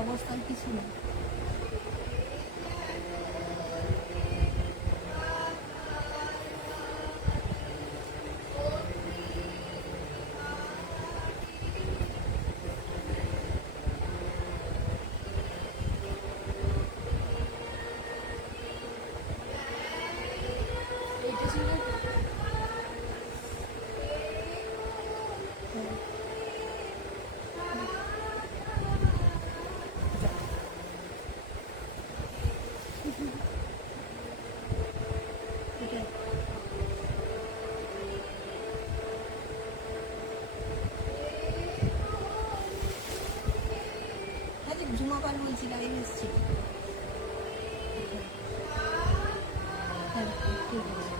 অবস্থান কিছু না। ঝুমা পাল বলছি, লাইভ এসছি। হ্যাঁ ঠিক আছে।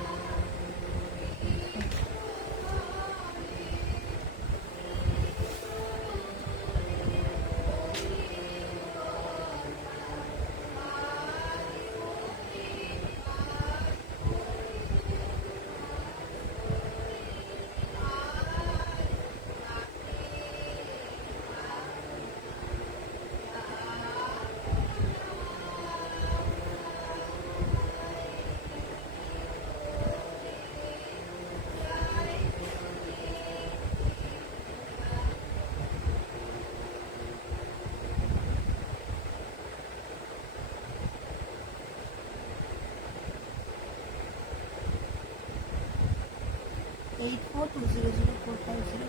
এইট 84200450।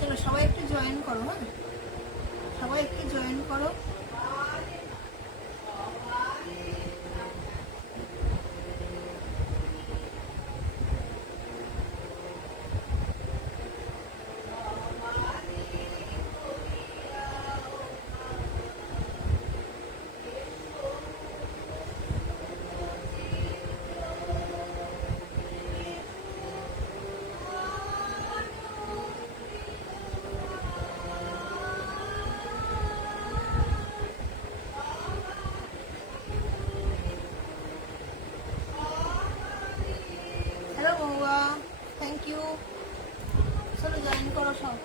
চলো সবাই একটু জয়েন করো। হ্যাঁ সবাই একটু জয়েন করো। হ্যালো বৌয়া, থ্যাংক ইউ। চলো জয়েন করো সব।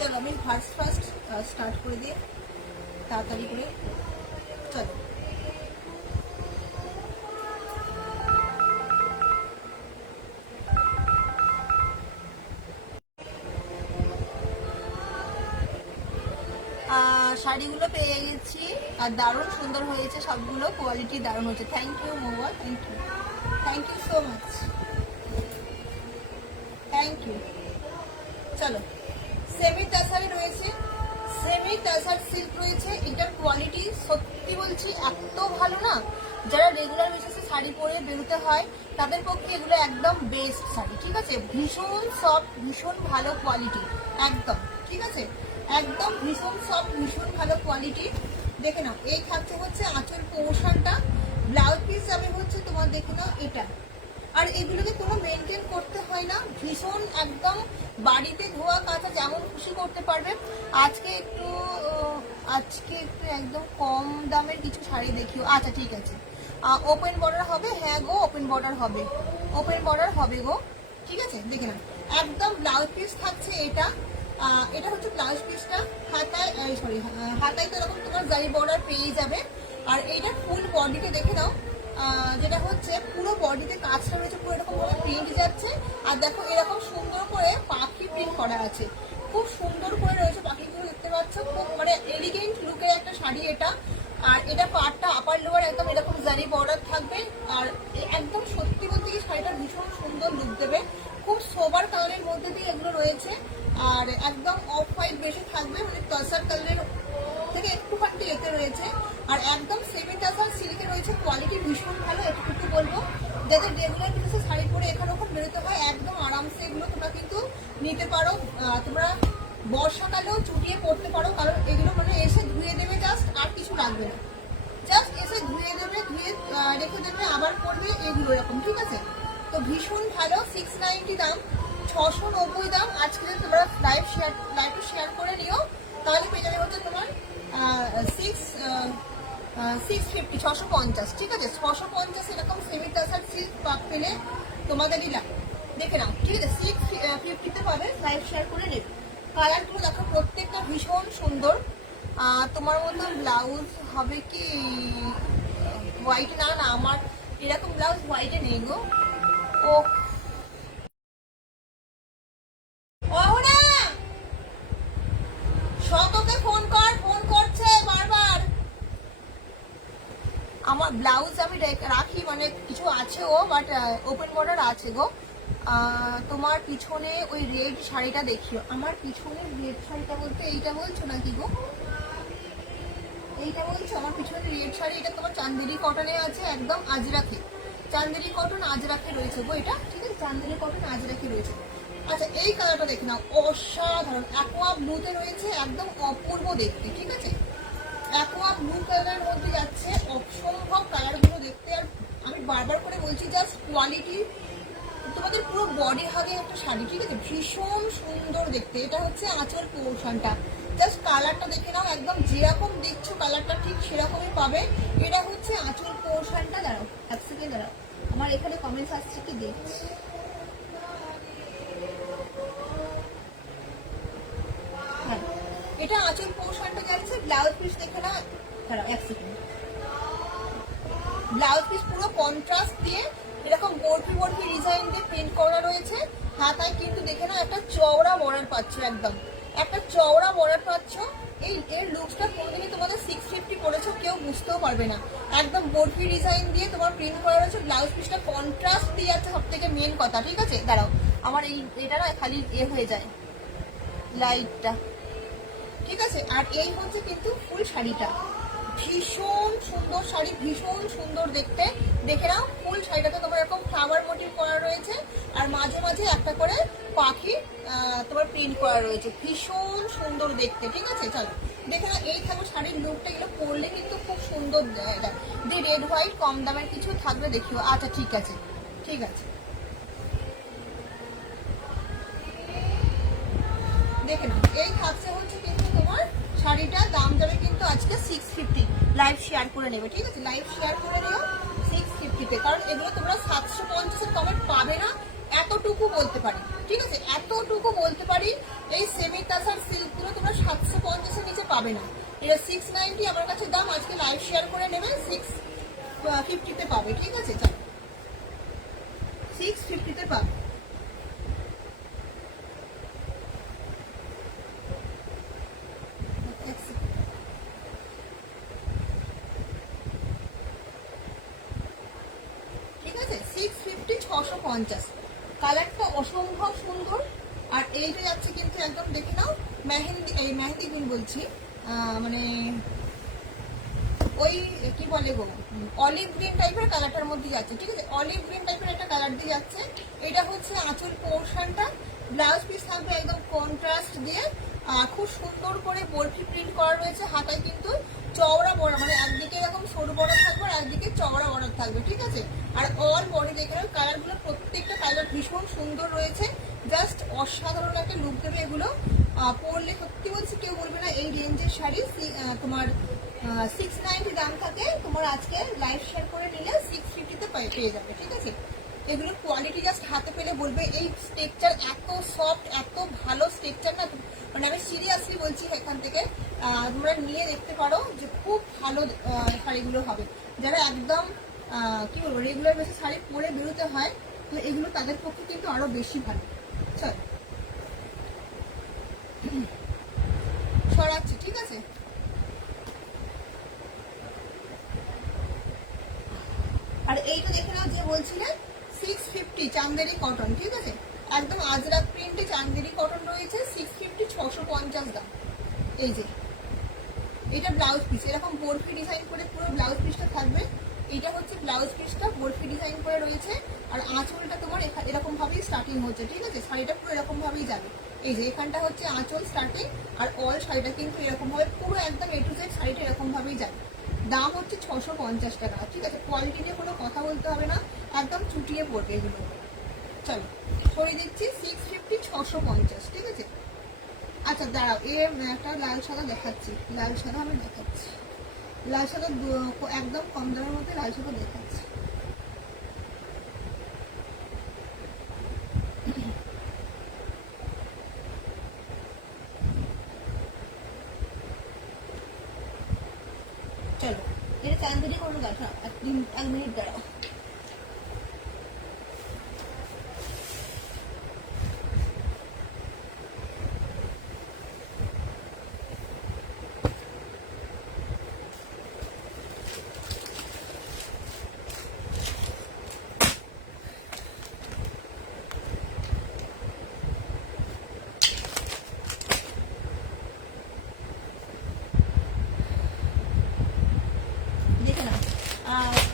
চলো আমি ফার্স্ট স্টার্ট করে দিয়ে তাড়াতাড়ি করে চলো। শাড়িগুলো পেয়ে গেছি আর দারুণ সুন্দর হয়েছে সবগুলো, কোয়ালিটি দারুণ হয়েছে। থ্যাংক ইউ মৌয়া, thank you so much, thank you. চলো সেমি টাসারে রয়েছে, সেমি টাসার সিল্ক রয়েছে। এটার কোয়ালিটি সত্যি বলছি এত ভালো না, যারা রেগুলার বেসিসে শাড়ি পরে বেরোতে হয় তাদের পক্ষে এগুলো একদম বেস্ট শাড়ি। ঠিক আছে, ভীষণ সফট, ভীষণ ভালো কোয়ালিটি একদম। ঠিক আছে, একদম ভীষণ সফট, ভীষণ ভালো কোয়ালিটি। দেখে নাও, এই থাকছে হচ্ছে আঁচল পোর্শনটা, ব্লাউজ পিস যাবে হচ্ছে তোমার দেখে নাও এটা। আর এগুলোকে কোনো মেনটেন করতে হয় না, ভীষণ একদম বাড়িতে ধোয়া কাচা যেমন খুশি করতে পারবে। আজকে একটু একদম কম দামের কিছু শাড়ি দেখিও। আচ্ছা ঠিক আছে, ওপেন বর্ডার হবে। হ্যাঁ গো ওপেন বর্ডার হবে, ওপেন বর্ডার হবে গো। ঠিক আছে, দেখে না একদম ব্লাউজ পিস থাকছে এটা। এটা হচ্ছে ব্লাউজ পিসটা, হাতায় হাতায় তো এরকম তোমার জারি বর্ডার পেয়ে যাবে। আর এইটা ফুল বডিটা দেখে নাও, যেটা হচ্ছে পুরো বডিতে কাজটা রয়েছে, পুরো এরকম ভাবে প্রিন্ট যাচ্ছে। আর দেখো এরকম সুন্দর করে পাখি প্রিন্ট করা আছে, খুব সুন্দর করে রয়েছে পাখিগুলো, দেখতে পাচ্ছ। খুব মানে এলিগেন্ট লুকের একটা শাড়ি এটা। আর এটা পাড়টা আপার লোয়ার একদম এরকম জারি বর্ডার থাকবে। আর একদম সত্যি বলতে কি শাড়িটা ভীষণ সুন্দর লুক দেবে, খুব সোবার কালারের মধ্যে দিয়ে এগুলো রয়েছে। আর একদম অফ হোয়াইট বেশি থাকবে, মানে তসর কালারের থেকে একটুখানি এতে রয়েছে। আর একদম সেমি টাসার সিল্কে রয়েছে, কোয়ালিটি ভীষণ ভালো, এটুকু বলবো। যাদের রেগুলার বেসিসে শাড়ি পরে এখানে ওখানে বেরোতে হয়, একদম আরামসে এগুলো তোমরা কিন্তু নিতে পারো। তোমরা বর্ষাকালেও চুটিয়ে পড়তে পারো, কারণ এগুলো মানে এসে ধুয়ে দেবে জাস্ট, আর কিছু লাগবে না। জাস্ট এসে ধুয়ে দেবে, ধুয়ে রেখে দেবে, আবার পড়বে, এগুলো এরকম, ঠিক আছে। তো ভীষণ ভালো, 690 দাম, 690 দাম। আজকে যদি তোমরা লাইভে শেয়ার করে নিও তাহলে পেয়ে যাবে হচ্ছে তোমার 650, ঠিক আছে। 650 এরকম সেমি টাসার সিল্ক পাক পেলে তোমাদের দিলাম, দেখে নাও, ঠিক আছে। 650-তে পাবে, লাইভ শেয়ার করে নেবে। কালারগুলো দেখো প্রত্যেকটা ভীষণ সুন্দর। তোমার মতো ব্লাউজ হবে কি হোয়াইট? না না, আমার এরকম ব্লাউজ হোয়াইটে নেই গো। ও শতকে ফোন করছে বারবার। আমার ব্লাউজ আমি রাখি, মানে কিছু আছে ও, বাট ওপেন বর্ডার আছে গো। তোমার পিছনে ওই রেড শাড়িটা দেখিও। আমার পিছনে রেড শাড়িটা বলতে এইটা বলছো নাকি গো? এইটা বলছো? আমার পিছনে রেড শাড়ি, এটা তোমার চান্দেরি কটনে আছে, একদম আজরাখি, চান্দেরি কটন আজরাখি রয়েছে গো এটা, ঠিক আছে। চান্দেরি কটন আজরাখি রয়েছে। আচ্ছা এই কালারটা দেখে নাও, অসাধারণ, অ্যাকোয়া ব্লুতে রয়েছে, একদম অপূর্ব দেখতে, ঠিক আছে। অ্যাকোয়া ব্লু কালারের মধ্যে যাচ্ছে, অসম্ভব কালারগুলো দেখতে। আর আমি বারবার করে বলছি, জাস্ট কোয়ালিটি, তোমাদের পুরো বডি হাগে একটা শাড়ি, ঠিক আছে, ভীষণ সুন্দর দেখতে। এটা হচ্ছে আঁচল পোর্শনটা, জাস্ট কালারটা দেখে নাও, একদম যেরকম দেখছো কালারটা ঠিক সেরকমই পাবে। এটা হচ্ছে আঁচল পোর্শনটা। দাঁড়াও এক সেকেন্ড, দাঁড়াও, আমার এখানে কমেন্টস আসছে কি দেখছি। হ্যাঁ, এটা আঁচল পোর্শনটা যাচ্ছে। ব্লাউজ পিস দেখে নাও, দাঁড়াও এক সেকেন্ড। ব্লাউজ পিস পুরো কন্ট্রাস্ট দিয়ে এরকম বরফি বরফি ডিজাইন দিয়ে প্রিন্ট করা রয়েছে। হাতায় কিন্তু দেখে নাও একটা চওড়া বর্ডার পাচ্ছ, একদম একটা চওড়া বর্ডার পাচ্ছ। এর লুকসটা কোনদিনই তোমাদের 650 পড়েছো কেউ বুঝতেও পারবে না। একদম বরফি ডিজাইন দিয়ে তোমার প্রিন্ট করা রয়েছে, ব্লাউজ পিসটা কন্ট্রাস্ট দিয়ে আছে, সব থেকে মেন কথা, ঠিক আছে। দাঁড়াও, আমার এটা না খালি হয়ে যায় লাইটটা, ঠিক আছে। আর এই হচ্ছে কিন্তু ফুল শাড়িটা, ভীষণ সুন্দর শাড়ি, ভীষণ সুন্দর দেখতে। দেখে নাও, ফুল শাড়িটাতে তোমার এরকম ফ্লাওয়ার মোটিভ করা রয়েছে, আর মাঝে মাঝে একটা করে পাখি তোমার প্রিন্ট করা রয়েছে, ভীষণ সুন্দর দেখতে, ঠিক আছে। চলো দেখে নাও, এই থাকবে শাড়ির লুকটা। এগুলো পরলে কিন্তু খুব সুন্দর জায়গা দিয়ে, রেড হোয়াইট কম দামের কিছু থাকবে দেখিও। আচ্ছা ঠিক আছে, ঠিক আছে, দেখে নাও। এই থাকছে হচ্ছে কিন্তু তোমার শাড়িটা, দাম যাবে কিন্তু আজকে 650, লাইভ শেয়ার করে নেবে, ঠিক আছে। লাইভ শেয়ার করে নিও 650-তে, কারণ এগুলো তোমরা 750-এর কমে পাবে না, এতটুকু বলতে পারি, ঠিক আছে, এতটুকু বলতে পারি। এই সেমি টাসার সিল্কগুলো তোমরা 750-এর নিচে পাবে না। এটা 690 আমার কাছে দাম, আজকে লাইভ শেয়ার করে নেবে 650-তে পাবে, ঠিক আছে। চলো 650-তে পাবে। ঠিক আছে, 650, 650, কালারটা অসম্ভব সুন্দর। আর এইটা যাচ্ছে কিন্তু একদম দেখে নাও মেহেন্দি গ্রিন বলছি, মানে ওই কি বলে গো, অলিভ গ্রিন টাইপের কালারটার মধ্যে যাচ্ছে, ঠিক আছে। অলিভ গ্রিন টাইপের একটা কালার দিয়ে যাচ্ছে। এটা হচ্ছে আঁচল পোর্শনটা, ব্লাউজ পিস থাকবে একদম কন্ট্রাস্ট দিয়ে, খুব সুন্দর করে বরফি প্রিন্ট করা রয়েছে। হাতায় কিন্তু চওড়া বর্ডার, মানে একদিকে এরকম সরু বর্ডার থাকবে আর একদিকে চওড়া বর্ডার থাকবে, ঠিক আছে। আর অল বডি দেখে নাও, কালারগুলো প্রত্যেকটা কালার ভীষণ সুন্দর রয়েছে, জাস্ট অসাধারণ একটা লুক দেবে এগুলো। পরলে সত্যি বলছি কেউ বলবে না এই রেঞ্জের শাড়ি। তোমার 690 দাম থাকে, তোমার আজকে লাইভ শেয়ার করে নিলে 650-তে পেয়ে যাবে, ঠিক আছে। এগুলোর কোয়ালিটি জাস্ট হাতে পেলে বলবে, এই স্ট্রাকচার এত সফট, এত ভালো স্ট্রাকচার না, মানে আমি সিরিয়াসলি বলছি। এখান থেকে তোমরা নিয়ে দেখতে পারো যে খুব ভালো শাড়িগুলো হবে। যারা একদম কি বলবো, রেগুলার বেসে শাড়ি পরে বেরোতে হয়, তো এগুলো তাদের পক্ষে কিন্তু আরো বেশি ভালো। চল সরাচ্ছি, ঠিক আছে। আর এইটা দেখে নাও, যে বলছিলেন 650 চান্দেরি কটন, ঠিক আছে, একদম আজরাক প্রিন্টে চান্দেরি কটন রয়েছে, 650, 650 দাম। এই যে এটা ব্লাউজ পিস, এরকম বরফি ডিজাইন করে পুরো ব্লাউজ পিসটা থাকবে। এইটা হচ্ছে ব্লাউজ পিসটা বরফি ডিজাইন করে রয়েছে, আর আঁচলটা তোমার এরকম ভাবেই স্টার্টিং হচ্ছে, ঠিক আছে, শাড়িটা পুরো এরকম ভাবেই যাবে। এই যে এখানটা হচ্ছে আঁচল স্টার্টিং, আর অল শাড়িটা কিন্তু এরকম ভাবে পুরো একদম A to Z শাড়িটা এরকম ভাবেই যাবে। দাম হচ্ছে 650 টাকা, ঠিক আছে, কোয়ালিটি নিয়ে কোনো কথা বলতে হবে না, একদম চুটিয়ে পড়বে এগুলো। চলো করে দিচ্ছি 650, 650, ঠিক আছে। আচ্ছা দাঁড়াও, একটা লাল সাদা দেখাচ্ছি, লাল সাদা আমি দেখাচ্ছি, লাল সাদা একদম কম দামের মধ্যে লাল সাদা দেখাচ্ছি। চলো এটা চান্দেরি কোনো দেখা, এক মিনিট দাঁড়াও। দেখে নাও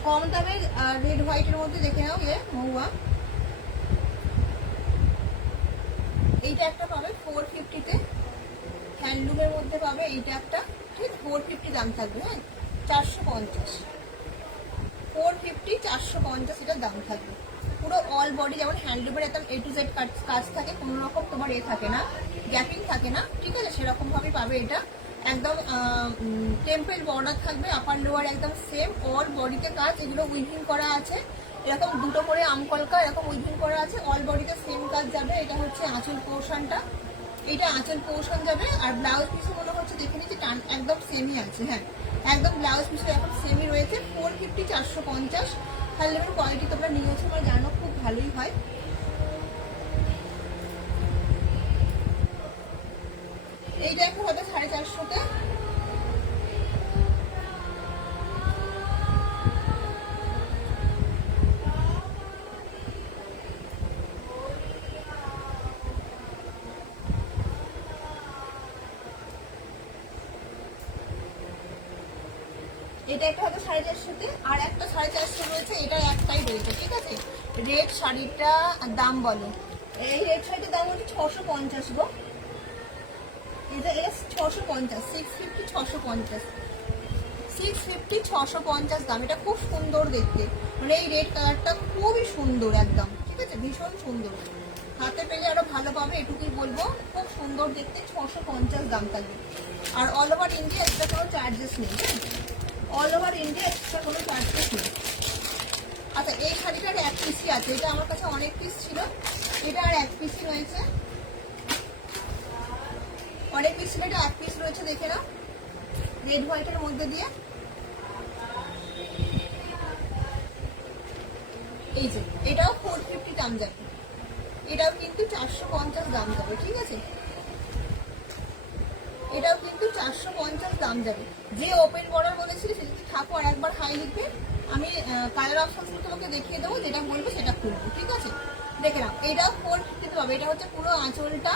কম দামের রেড হোয়াইটের মধ্যে দেখে নাও, মহুয়া এইটা একটা পাবে 450-তে, হ্যান্ডলুমের মধ্যে পাবে এইটা একটা, ঠিক 450 দাম থাকবে। হ্যাঁ 450, 450, 450 এটার দাম থাকবে। পুরো অল বডি যেমন হ্যান্ডলুমের একদম A to Z কাজ থাকে, কোনো রকম তোমার থাকে না, গ্যাপিং থাকে না, ঠিক আছে, সেরকম ভাবে পাবে এটা। একদম টেম্পল বর্ডার থাকবে, আপার লোয়ার একদম সেম, অল বডিতে কাজ, এগুলো উইভিং করা আছে, এরকম দুটো করে আমকলকা এরকম উইভিং করা আছে, অল বডিতে সেম কাজ যাবে। এটা হচ্ছে আঁচল পোর্শনটা, এটা আঁচল পোর্শন যাবে। আর ব্লাউজ পিসে মনে হচ্ছে দেখে নিচ্ছি টান একদম সেমই আছে, হ্যাঁ একদম ব্লাউজ পিসে এখন সেমই রয়েছে। 450, 450 হ্যান্ডলুমের কোয়ালিটি তোমরা নিয়েছো আমার জানো, খুব ভালোই হয়। এইটা একটু হয়তো 450-তে, এটা একটা হয়তো 450-তে, আর একটা 450 রয়েছে, এটার একটাই রয়েছে, ঠিক আছে। রেড শাড়িটা দাম বলো, এই রেড শাড়িটার দাম হচ্ছে 650 গো, এটা 650, 650, 650, 650, 650 দাম। এটা খুব সুন্দর দেখতে, মানে এই রেড কালারটা খুবই সুন্দর একদম, ঠিক আছে, ভীষণ সুন্দর, হাতে পেলে আরো ভালো পাবে, এটুকুই বলবো, খুব সুন্দর দেখতে, 650 দাম থাকবে। আর অল ওভার ইন্ডিয়া এক্সট্রা কোনো চার্জেস নেই, অল ওভার ইন্ডিয়া এক্সট্রা কোনো চার্জেস নেই। আচ্ছা এই শাড়িটার এক পিসই আছে, এটা আমার কাছে অনেক পিস ছিল, এটা আর এক পিসই রয়েছে, অনেক পিস ছিল, এটা এক পিস রয়েছে, দেখে নাও, রেড হোয়াইটের মধ্যে দিয়ে। এই যে এটাও 450 দাম যাবে, এটাও কিন্তু 450 দাম যাবে, ঠিক আছে, এটাও কিন্তু 450 দাম যাবে। যে ওপেন বর্ডার বলেছিল সে যদি থাকো আর একবার হাই লিখবে, আমি কালার অপশনগুলো তোমাকে দেখিয়ে দেবো, যেটা বলবো সেটা খুলবো, ঠিক আছে। দেখে নাও এটাও 450 পাবে, এটা হচ্ছে পুরো আঁচলটা,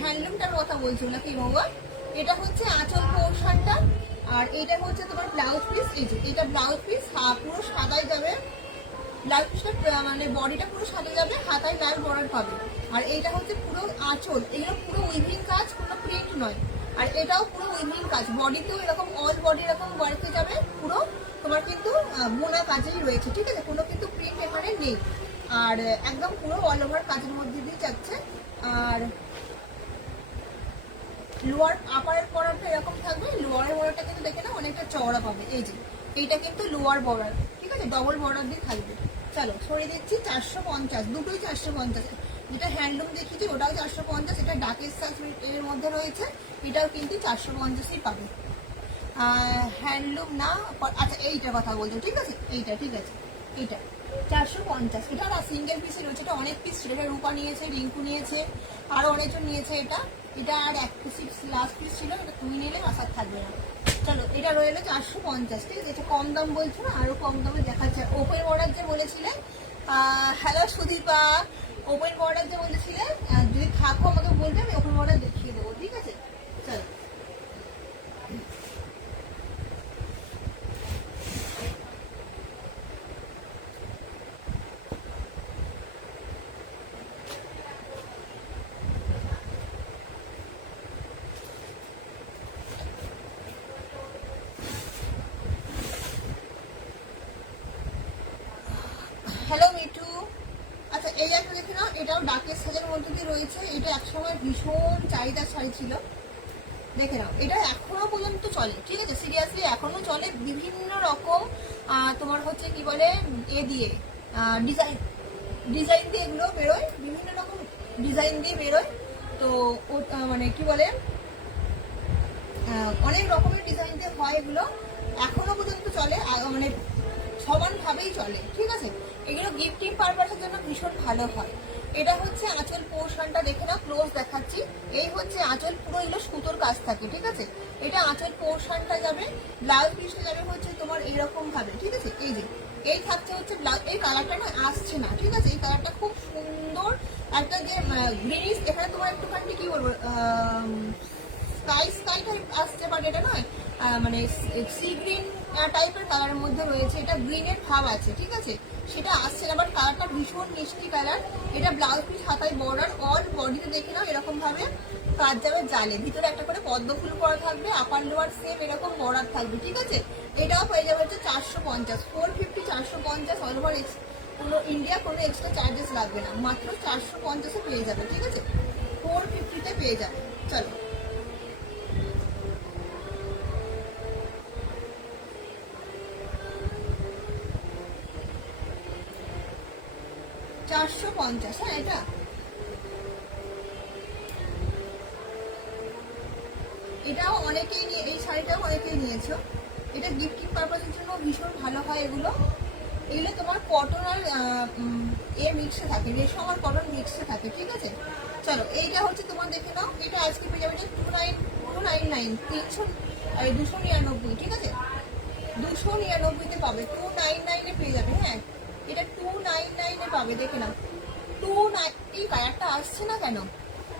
হ্যান্ডলুমটার কথা বলছিল নাকি বাবা, এটা হচ্ছে আঁচল পোর্শনটা, আর এটা হচ্ছে তোমার ব্লাউজ পিস। এই যে এটা ব্লাউজ পিস, পুরো সাদাই যাবে, ব্লাউজ পিসটা মানে বডিটা পুরো সাদা যাবে, হাতায় লাল বর্ডার পাবে। আর এইটা হচ্ছে পুরো আঁচল, এগুলো পুরো উইভিং কাজ, কোনো প্রিন্ট নয়। আর এটাও পুরো উইভিং কাজ, বডিতেও এরকম অল বডি এরকম ওয়ার্কে যাবে, পুরো তোমার কিন্তু বোনা কাজেই রয়েছে, ঠিক আছে, কোনো কিন্তু প্রিন্ট এখানে নেই। আর একদম পুরো অল ওভার কাজের মধ্যে দিয়ে যাচ্ছে। আর লোয়ার আপারের বর্ডারটা এরকম থাকবে, লোয়ারের বর্ডারটা কিন্তু দেখে না অনেকটা চওড়া পাবে। এই যে এইটা কিন্তু লোয়ার বর্ডার, ঠিক আছে, ডবল বর্ডার দিয়ে থাকবে। চলো সরিয়ে দিচ্ছি 450, দুটোই 450, যেটা হ্যান্ডলুম দেখিয়েছি ওটাও 450, এটা ডাকের সাজ এর মধ্যে রয়েছে, এটাও কিন্তু 450ই পাবে। হ্যান্ডলুম না, আচ্ছা এইটার কথা বলছো, ঠিক আছে, এইটা ঠিক আছে, এইটা 450। এটা না সিঙ্গেল পিসে রয়েছে, এটা অনেক পিস ছিল, এটা রূপা নিয়েছে, রিঙ্কু নিয়েছে, আরো অনেকজন নিয়েছে। এটা এটা আর এক পিস লাস্ট পিস ছিল, এটা তুমি নিলে আসার থাকবে না। চলো এটা রইলো 450, ঠিক আছে। এটা কম দাম বলছো না, আরো কম দামে দেখাচ্ছে। ওপেন বর্ডার যে বলেছিলে, হ্যালো সুদীপা, ওপেন বর্ডার যে বলেছিলে, যদি থাকো আমাকে বলবে, আমি ওপেন বর্ডার দেখিয়ে দেবো, ঠিক আছে। চলো হ্যালো মিটু। আচ্ছা এই একটা দেখে নাও, এটাও ডাকের সাজের মধ্যে দিয়ে রয়েছে। এটা একসময় ভীষণ চাহিদার শাড়ি ছিল, দেখে নাও। এটা এখনো পর্যন্ত চলে, ঠিক আছে, সিরিয়াসলি এখনো চলে। বিভিন্ন রকম তোমার হচ্ছে কি বলে এ দিয়ে ডিজাইন ডিজাইন দিয়ে এগুলো বেরোয়, বিভিন্ন রকম ডিজাইন দিয়ে বেরোয়। তো মানে কি বলে অনেক রকমের ডিজাইন দিয়ে হয় এগুলো, এখনো পর্যন্ত চলে, মানে সমানভাবেই চলে, ঠিক আছে। এগুলো গিফটিং পারপাসের জন্য ভীষণ ভালো হয়। এটা হচ্ছে আঁচল পোর্শনটা, দেখে নাও, ক্লোজ দেখাচ্ছি। এই হচ্ছে আঁচল, পুরো এগুলো সুতোর কাজ থাকে, ঠিক আছে। এটা আঁচল পোর্শনটা যাবে, ব্লাউজ পিসটা যাবে হচ্ছে তোমার এইরকম ভাবে, ঠিক আছে। এই যে এই থাকছে হচ্ছে ব্লাউজ, এই কালারটা না আসছে না, ঠিক আছে। এই কালারটা খুব সুন্দর একটা যে গ্রিনিশ, এখানে তোমার একটুখানি কি বলবো স্কাই স্কাই টাইপ আসছে, বাট এটা নয়, মানে সি গ্রিন টাইপের কালারের মধ্যে রয়েছে। এটা গ্রিনের ভাব আছে, ঠিক আছে, সেটা আসছে না, বাট কালারটা ভীষণ মিষ্টি কালার। এটা ব্লাউজ পিস, হাতায় বর্ডার, অল বডিতে দেখে নাও এরকম ভাবে কাজ যাবে জালে, ভিতরে একটা করে পদ্ম ফুল করা থাকবে, আপার লোয়ার সেম এরকম বর্ডার থাকবে, ঠিক আছে। এটাও পেয়ে যাবে হচ্ছে 450, 450, 450 অল ওভার কোনো ইন্ডিয়া, কোনো এক্সট্রা চার্জেস লাগবে না, মাত্র 450-এ পেয়ে যাবে, ঠিক আছে, 450-তে পেয়ে যাবে। চলো 450, হ্যাঁ। এটা এটাও অনেকেই নিয়ে, এই শাড়িটাও অনেকেই নিয়েছো। এটা গিফটিং পারপাসের জন্য ভীষণ ভালো হয় এগুলো। এগুলো তোমার কটন আর এ মিক্সে থাকে, রেশম আর কটন মিক্সে থাকে, ঠিক আছে। চলো এইটা হচ্ছে তোমার দেখে নাও, এটা আজকে পেয়ে যাবে 299, 299, ঠিক আছে, 299-তে পাবে, 299-এ পেয়ে যাবে, হ্যাঁ। এটা 299-এ পাবে, দেখে নাও। 29, এই কালারটা আসছে না কেন?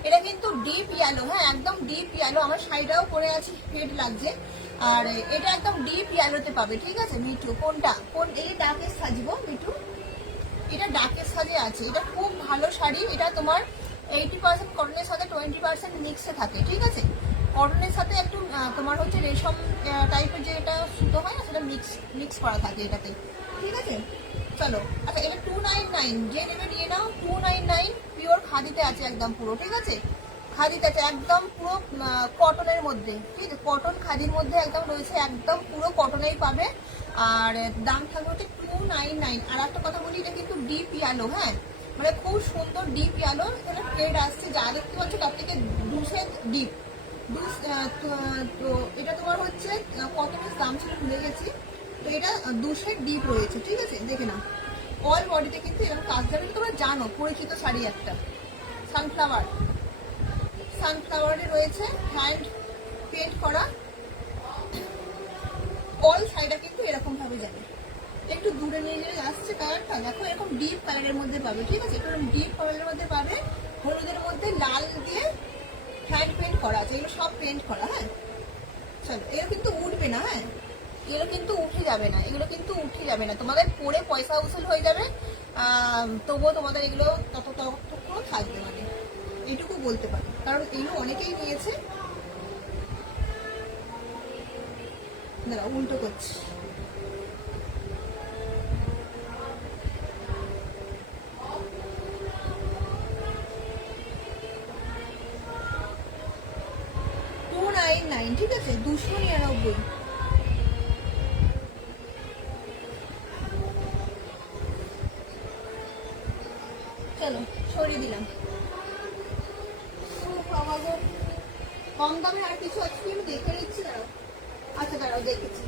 এটা কিন্তু ডিপ ইয়েলো, হ্যাঁ, একদম ডিপ ইয়েলো। আমার শাড়িটাও পরে আছি, হেড লাগছে। আর এটা একদম ডিপ ইয়েলোতে পাবে, ঠিক আছে। মিঠু কোনটা, কোন এই ডাকের সাজবো মিঠু, এটা ডাকের সাজে আছে। এটা খুব ভালো শাড়ি। এটা তোমার 80% কটনের সাথে 20% মিক্সে থাকে, ঠিক আছে। কটনের সাথে একটু তোমার হচ্ছে রেশম টাইপের যে এটা সুতো হয় না, সেটা মিক্স করা থাকে এটাতে, ঠিক আছে। চলো আচ্ছা, এটা 299, যে নেবে নিয়ে নাও। 299 পিওর খাদিতে আছে একদম পুরো, ঠিক আছে, খাদিতে আছে একদম পুরো কটনের মধ্যে, ঠিক আছে, কটন খাদির মধ্যে একদম রয়েছে, একদম পুরো কটনেই পাবে। আর দাম থাকবে হচ্ছে 299। আর একটা কথা বলি, এটা কিন্তু ডিপ ইয়েলো, হ্যাঁ, মানে খুব সুন্দর ডিপ ইয়েলো। এখানে ফেড আসছে, যা দেখতে পাচ্ছ তার থেকে 2 ডিপ। তো এটা তোমার হচ্ছে কত পিস দাম ছিল ভুলে গেছি। তো এটা 2 ডিপ রয়েছে, ঠিক আছে, দেখে নাও। অল বডিতে কিন্তু এরকম কাজ যাবে, তোমরা জানো পরিচিত শাড়ি একটা, সানফ্লাওয়ারে রয়েছে, হ্যান্ড পেন্ট করা। অল শাড়িটা কিন্তু এরকম ভাবে যাবে। একটু দূরে নিয়ে গেলে আসছে কালারটা, দেখো এরকম ডিপ কালারের মধ্যে পাবে, ঠিক আছে, এরকম ডিপ কালারের মধ্যে পাবে। হলুদের মধ্যে লাল দিয়ে হ্যান্ড পেন্ট করা আছে, এগুলো সব পেন্ট করা, হ্যাঁ। চলো এগুলো কিন্তু উঠবে না, হ্যাঁ, এগুলো কিন্তু উঠে যাবে না, এগুলো কিন্তু উঠে যাবে না, তোমাদের পরে পয়সা উসুল হয়ে যাবে, তবুও তোমাদের এগুলো ততক্ষণ থাকবে, মানে এইটুকু বলতে পারি, কারণ এগুলো অনেকেই নিয়েছে। দাঁড়া উল্টো করছি, ঠিক আছে, 299। চলো সরিয়ে দিলাম। কম দামে আর কিছু আছে আমি দেখে নিচ্ছি, দাঁড়াও। আচ্ছা দাঁড়াও দেখেছি।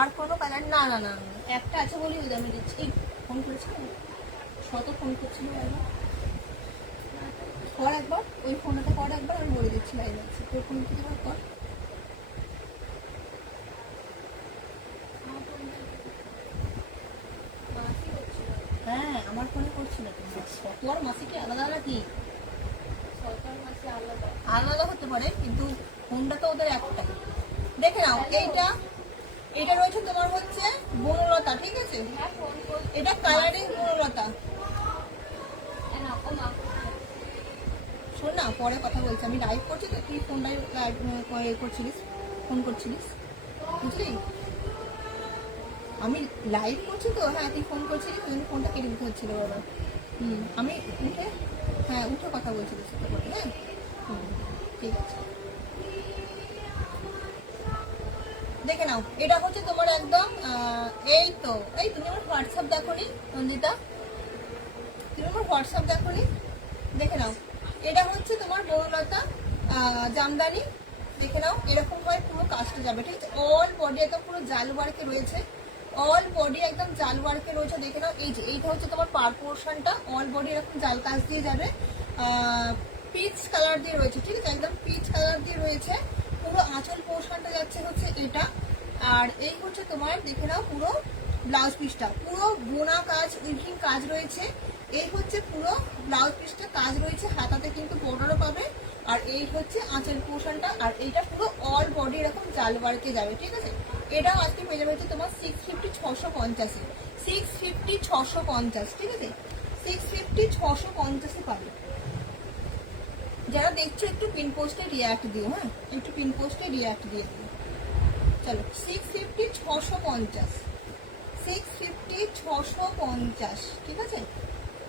আর কোনো কালার না না না একটা আছে বলি আমি দিচ্ছি। এই ফোন করেছিল শত ফোন করছিল একবার, কর একবার ওই ফোনটাতে কর একবার, আমি বলে দিচ্ছি লাইভ আছে তোর ফোন থেকে কর। হ্যাঁ আমার ফোনে করছিল তোর মাসি কি আলাদা আলাদা কি আলাদা হতে পারে কিন্তু ফোনটা তো ওদের একটাই। দেখে নাও এইটা, এটা রয়েছে তোমার হচ্ছে বনলতা, ঠিক আছে এটা কালারিং বনলতা। শোন না পরে কথা বলছি, আমি লাইভ করছি তো তুই ফোনটাই লাইভ করছিলিস, ফোন করছিলিস বুঝলি, আমি লাইভ করছি তো। হ্যাঁ তুই ফোন করছিলিস ওই জন্য ফোনটা কেটে দিতে হচ্ছিল বাবা। আমি উঠে, হ্যাঁ উঠে কথা বলছিলিস হ্যাঁ ঠিক আছে। দেখে নাও এটা হচ্ছে তোমার একদম এই তো, এই তুমি আমার হোয়াটসঅ্যাপ দেখো নি নন্দিতা, তুমি আমার হোয়াটসঅ্যাপ দেখো নি, দেখে নাও এটা হচ্ছে তোমার বনলতা জামদানি। দেখে নাও এরকম হয় পুরো কাজটা যাবে, ঠিক আছে অল বডি একদম পুরো জাল ওয়ার্কে রয়েছে, অল বডি একদম জাল ওয়ার্কে রয়েছে। দেখে নাও এই যে এইটা হচ্ছে তোমার পার পোর্শনটা, অল বডি এরকম জাল কাজ দিয়ে যাবে, পিচ কালার দিয়ে রয়েছে, ঠিক আছে একদম পিচ কালার দিয়ে রয়েছে। পুরো আঁচল পোর্শনটা যাচ্ছে হচ্ছে এটা, আর এই হচ্ছে তোমার দেখে নাও পুরো ব্লাউজ পিসটা পুরো বোনা কাজ উইভিং কাজ রয়েছে। এই হচ্ছে পুরো ব্লাউজ পিসটা কাজ রয়েছে, হাতাতে কিন্তু বর্ডারও পাবে, আর এই হচ্ছে আঁচল পোর্শনটা, আর এইটা পুরো অল বডি এরকম জাল ওয়ার্কে যাবে, ঠিক আছে। এটাও আজকে পেয়ে যাবে হচ্ছে তোমার 650 650, 650 650, ঠিক আছে 650 650 পাবে। যারা দেখছো একটু পিন পোস্টে রিয়াক্ট দিও, হ্যাঁ একটু পিন পোস্টে রিয়াক্ট দিয়ে দিও। চলো 650 650, 650 650, ঠিক আছে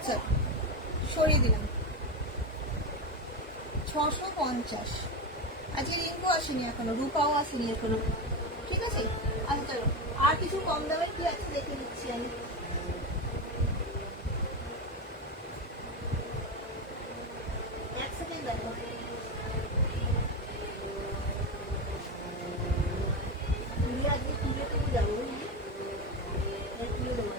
চলো সরিয়ে দিলাম 650। আজকে রিঙ্কু আসেনি এখনো, রূপাও আসেনি এখনো, ঠিক আছে। আচ্ছা চলো আর কিছু কম দামের কি আছে দেখে দিচ্ছি আমি। এক সেকেন্ড দেখো, আজকে তুলে তো যাবো তুলে দেবো।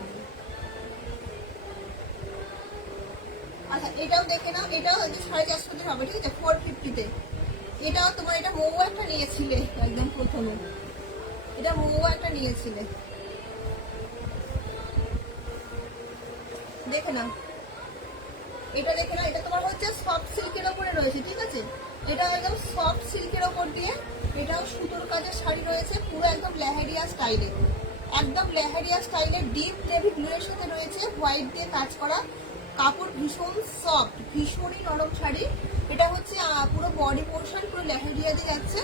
আচ্ছা এটাও দেখে নাও, এটাও হচ্ছে 450 হবে, ঠিক আছে 450-তে। এটাও তোমার এটা মৌ একটা নিয়েছিলে একদম প্রথমে, এটা মৌ একটা নিয়েছিলে, দেখে নাও এটা দেখে নাও। এটা তোমার হচ্ছে সফট সিল্কের ওপরে রয়েছে, ঠিক আছে এটা একদম সফট সিল্কের ওপর দিয়ে, এটাও সুতোর কাজের শাড়ি রয়েছে পুরো একদম লেহেরিয়া স্টাইলে, একদম লেহেরিয়া স্টাইলে ডিপ নেভি ব্লু এর সাথে রয়েছে হোয়াইট দিয়ে কাজ করা কাপড়, ভীষণ সফট ভীষণই নরম শাড়ি। এটা হচ্ছে পুরো বডি পোর্শন পুরো লেহেরিয়া দিয়ে যাচ্ছে।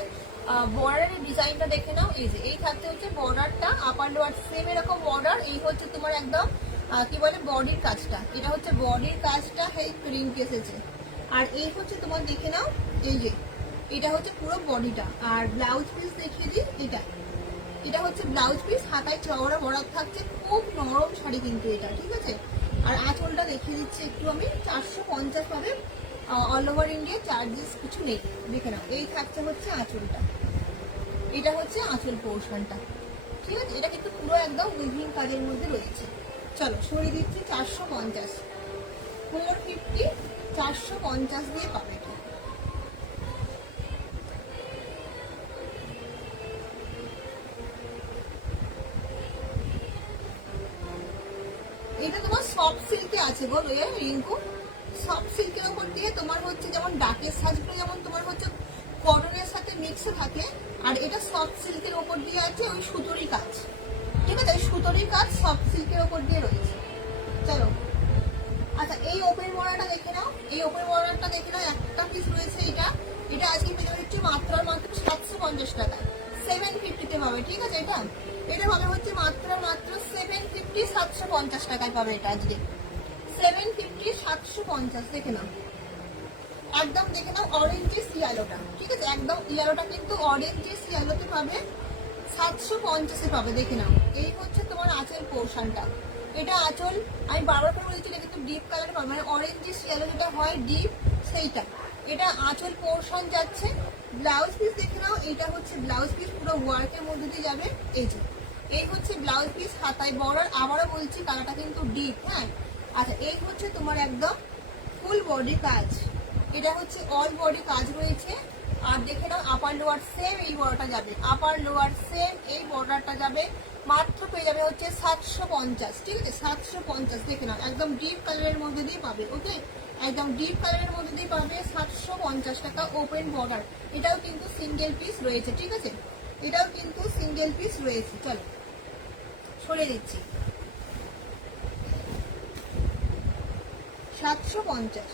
বর্ডারের ডিজাইনটা দেখে নাও, এই যে এই থাকতে হচ্ছে বর্ডারটা আপার লোয়ার সেম এরকম বর্ডার, এই হচ্ছে তোমার একদম কি বলে বডির কাজটা, এটা হচ্ছে বডির কাজটা এই প্রিন্ট এসেছে। আর এই হচ্ছে তোমার দেখে নাও এই যে এটা হচ্ছে পুরো বডিটা, আর ব্লাউজ পিস দেখিয়ে দিই এটা, এটা হচ্ছে ব্লাউজ পিস, হাতায় চওড়া বরাদ থাকছে, খুব নরম শাড়ি কিন্তু এটা, ঠিক আছে। আর আঁচলটা দেখিয়ে দিচ্ছি একটু আমি, 450 পাবে, অল ওভার ইন্ডিয়া চার্জেস কিছু নেই। দেখে নাও এই থাকছে হচ্ছে আঁচলটা, এটা হচ্ছে আঁচল পোর্শনটা, ঠিক আছে এটা কিন্তু পুরো একদম উইভিং কাজের মধ্যে রয়েছে। চলো সরিয়ে দিচ্ছি 450, 450 450 দিয়ে পাবে এটা। এটা তোমার সফট সিল্কে আছে গো রিঙ্কু, সফট সিল্কের ওপর দিয়ে তোমার হচ্ছে যেমন ডাকের সাজগুলো যেমন তোমার হচ্ছে কটনের সাথে মিক্সে থাকে, আর এটা সফট সিল্কের ওপর দিয়ে আছে ওই সুতোরি কাজ, ঠিক আছে ওই সুতোরি কাজ সফট সিল্কের ওপর দিয়ে রয়েছে। চলো আচ্ছা এই ওপেন বর্ডারটা দেখে নাও, এই ওপেন বর্ডারটা দেখে নাও, একটা পিস রয়েছে এটা, এটা আজকে পেয়ে যাবে হচ্ছে মাত্র 750 টাকায়, 750-তে পাবে, ঠিক আছে এটা এটা পাবে হচ্ছে মাত্র 750 750 টাকায় পাবে এটা আজকে 750 750 দেখে নাও, একদম দেখে নাও অরেঞ্জিস ইয়েলোটা, ঠিক আছে, একদম ইয়েলোটা কিন্তু অরেঞ্জিস ইয়েলোতে পাবে, 750 পাবে, দেখে নাও। এই হচ্ছে তোমার আঁচল পোর্শনটা, এটা আঁচল, আমি বারবার করে বলছি এটা কিন্তু ডিপ কালার পাবে, মানে অরেঞ্জিস ইয়েলো যেটা হয় ডিপ সেইটা, এটা আঁচল পোর্শন যাচ্ছে। ব্লাউজ পিস দেখে নাও, এটা হচ্ছে ব্লাউজ পিস, পুরো ওয়ার্কের মধ্যে দিয়ে যাবে, এই যে এই হচ্ছে ব্লাউজ পিস, হাতায় বর্ডার, আবারও বলছি কালারটা কিন্তু ডিপ, হ্যাঁ। আচ্ছা, এই হচ্ছে তোমার একদম ফুল বডি কাজ, এটা হচ্ছে অল বডি কাজ রয়েছে। আর দেখে নাও আপার লোয়ার সেম এই বর্ডারটা যাবে, আপার লোয়ার সেম এই বর্ডারটা যাবে, মাত্র পেয়ে যাবে হচ্ছে 750, ঠিক আছে, 750 দেখে নাও, একদম ডিপ কালারের মধ্যে দিয়ে পাবে, ওকে, একদম ডিপ কালারের মধ্যে দিয়ে পাবে, 750 টাকা ওপেন বর্ডার। এটাও কিন্তু সিঙ্গেল পিস রয়েছে, ঠিক আছে, এটাও কিন্তু সিঙ্গেল পিস রয়েছে। চলো সরে দিচ্ছি, 750।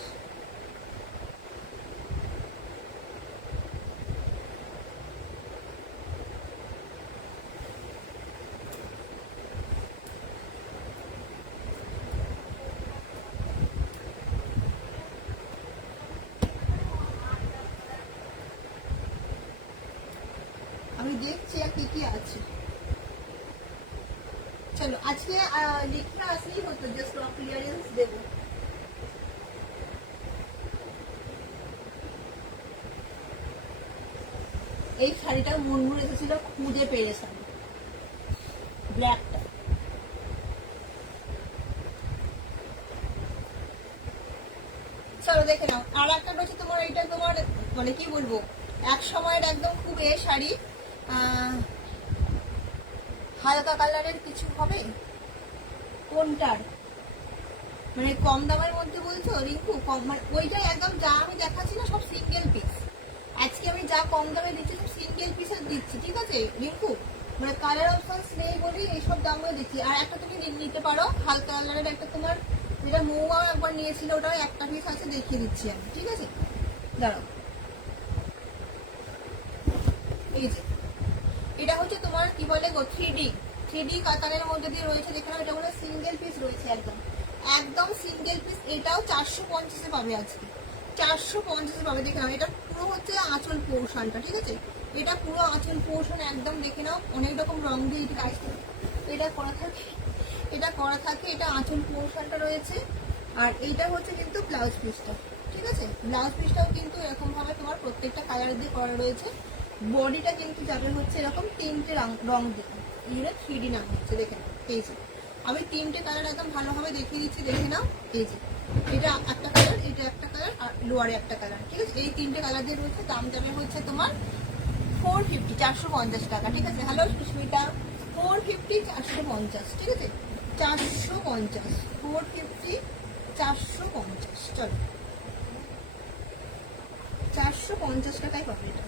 আমি দেখছি আর কি কি আছে। চলো আজকে লিখতে আসলেই হতো, জাস্ট ক্লিয়ারেন্স দেবো। এই শাড়িটা মুনমুন এসেছিল, খুঁজে পেয়েছে ব্ল্যাকটা, চলো দেখে নাও। আর একটা রয়েছে তোমার, এটা তোমার মানে কি বলবো, এক সময়ের একদম খুব শাড়ি, হালকা কালারের কিছু হবে কোনটার, মানে কম দামের মধ্যে বলছো রিঙ্কু, কম মানে ওইটাই একদম, যা আমি দেখাচ্ছি না সব সিঙ্গেল পিস, আজকে আমি যা কম দামে দিচ্ছি সব সিঙ্গেল পিসের দিচ্ছি, ঠিক আছে রিঙ্কু, মানে কালার অপশনস নেই বলি এইসব দামগুলো দিচ্ছি। আর একটা তুমি নিতে পারো হালকা কালারের একটা, তোমার যেটা মৌয়া একবার নিয়েছিল ওটাও একটা পিস আছে, দেখিয়ে দিচ্ছি আমি, ঠিক আছে, দাঁড়াও। এই যে এটা হচ্ছে তোমার কি বলে গো, 3D কাতানের মধ্যে দিয়ে রয়েছে, দেখে নাও, এটা বলে সিঙ্গেল পিস রয়েছে, একদম একদম সিঙ্গেল পিস, এটাও 450 পাবে আজকে, 450 পাবে, দেখে নাও। এটা পুরো হচ্ছে আঁচল পোর্শনটা, ঠিক আছে, এটা পুরো আঁচল পোর্শন একদম, দেখে নাও, অনেক রকম রং দিয়ে এটা করা থাকে, এটা করা থাকে, এটা আঁচল পোর্শনটা রয়েছে। আর এইটা হচ্ছে কিন্তু ব্লাউজ পিসটা, ঠিক আছে, ব্লাউজ পিসটাও কিন্তু এরকম ভাবে তোমার প্রত্যেকটা কালার দিয়ে করা রয়েছে। বডিটা কিন্তু যাবে হচ্ছে এরকম 3টে রং দিয়ে, এই 3D নাম হচ্ছে, দেখে নাও। এই যে আমি 3টে কালার একদম ভালোভাবে দেখিয়ে দিচ্ছি, দেখে নাও। এই যে এটা একটা কালার, এটা একটা কালার, আর লোয়ারে একটা কালার, ঠিক আছে, এই 3টে কালার দিয়ে রয়েছে। দাম যাবে হচ্ছে তোমার 450, 450 টাকা, ঠিক আছে। হ্যালো সুস্মিতা, 450, 450, ঠিক আছে, 450, 450, 450, চলো 450 টাকায় পাবে এটা।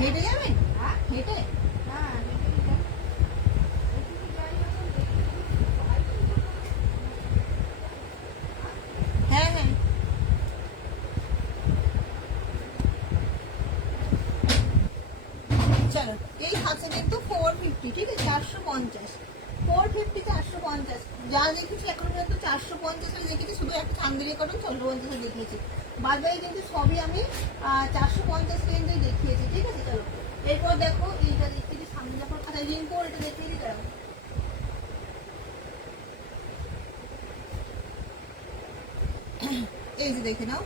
হেঁটে যাবেন, হেঁটে, হ্যাঁ হ্যাঁ, চলো এই আছে কিন্তু 450, ঠিক আছে, 450, 450, 450, যা দেখেছি এখন পর্যন্ত 450 দেখেছি, শুধু একটা চান্দেরি কটন 450 দেখিয়েছি, বাদ বাকি কিন্তু সবই আমি 450 রেঞ্জেই দেখিয়েছি, ঠিক আছে। চলো এরপর দেখো এইটা দেখিয়েছি, সামনে যখন খাতায় রিং করে এটা দেখিয়ে দিই, দাঁড়াও। এই যে দেখে নাও,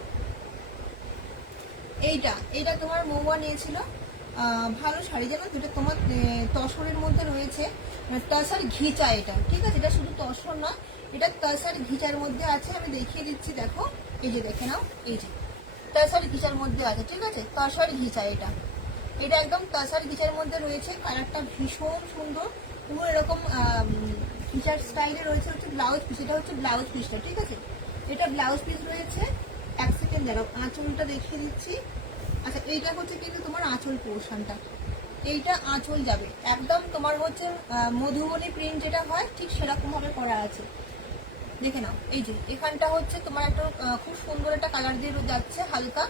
এইটা তোমার মৌয়া নিয়েছিল, ভালো শাড়ি জানো, যেটা তোমার তসরের মধ্যে রয়েছে, তসর ঘিচা, এটা ঠিক আছে, এটা শুধু তসর না, এটা তসর ঘিচার মধ্যে আছে, আমি দেখিয়ে দিচ্ছি, দেখো এই যে দেখে নাও, এই যে তসর ঘিচার মধ্যে আছে, ঠিক আছে, তসর ঘিচা, এটা একদম তসর ঘিচার মধ্যে রয়েছে, কালারটা ভীষণ সুন্দর, পুরো এরকম ঘিচার স্টাইলে রয়েছে, হচ্ছে ব্লাউজ পিস, এটা হচ্ছে ব্লাউজ পিসটা, ঠিক আছে, এটা ব্লাউজ পিস রয়েছে। এক সেকেন্ড দাঁড়াও, আঁচলটা দেখিয়ে দিচ্ছি। আচ্ছা এইটা হচ্ছে কিন্তু তোমার আঁচল পোর্শনটা, এইটা আঁচল যাবে একদম তোমার হচ্ছে মধুবনী প্রিন্ট যেটা হয় ঠিক সেরকম ভাবে করা আছে। দেখে নাও, এই যে এখানটা হচ্ছে তোমার একটা খুব সুন্দর একটা কালার দিয়ে যাচ্ছে, হালকা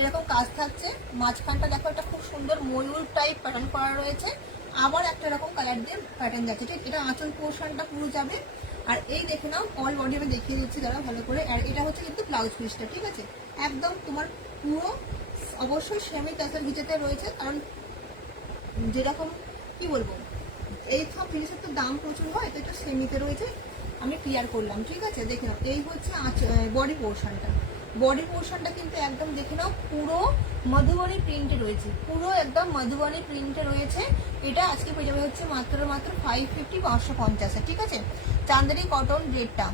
এরকম কাজ থাকছে। মাঝখানটা দেখো একটা খুব সুন্দর ময়ূর টাইপ প্যাটার্ন করা রয়েছে, আবার একটা এরকম কালার দিয়ে প্যাটার্ন যাচ্ছে, ঠিক এটা আঁচল পোর্শনটা পুরো যাবে। আর এই দেখে নাও অল বডি আমি দেখিয়ে দিচ্ছি দাঁড়া ভালো করে। আর এটা হচ্ছে কিন্তু ব্লাউজ পিসটা, ঠিক আছে একদম তোমার পুরো অবশ্যই সেমি টাসেল ঘিচেতে রয়েছে, কারণ যেরকম কি বলবো এই সব জিনিসের তো দাম প্রচুর হয়, তো এটা সেমিতে রয়েছে, আমি ক্লিয়ার করলাম, ঠিক আছে। দেখে নাও এই হচ্ছে বডি পোর্শনটা, বডি পোর্শনটা কিন্তু একদম দেখে নাও পুরো মধুবনী প্রিন্টে রয়েছে, পুরো একদম মধুবনী প্রিন্টে রয়েছে। এটা আজকে পেয়ে যাবে হচ্ছে মাত্র 550 550, ঠিক আছে। চান্দেরি কটন রেটটা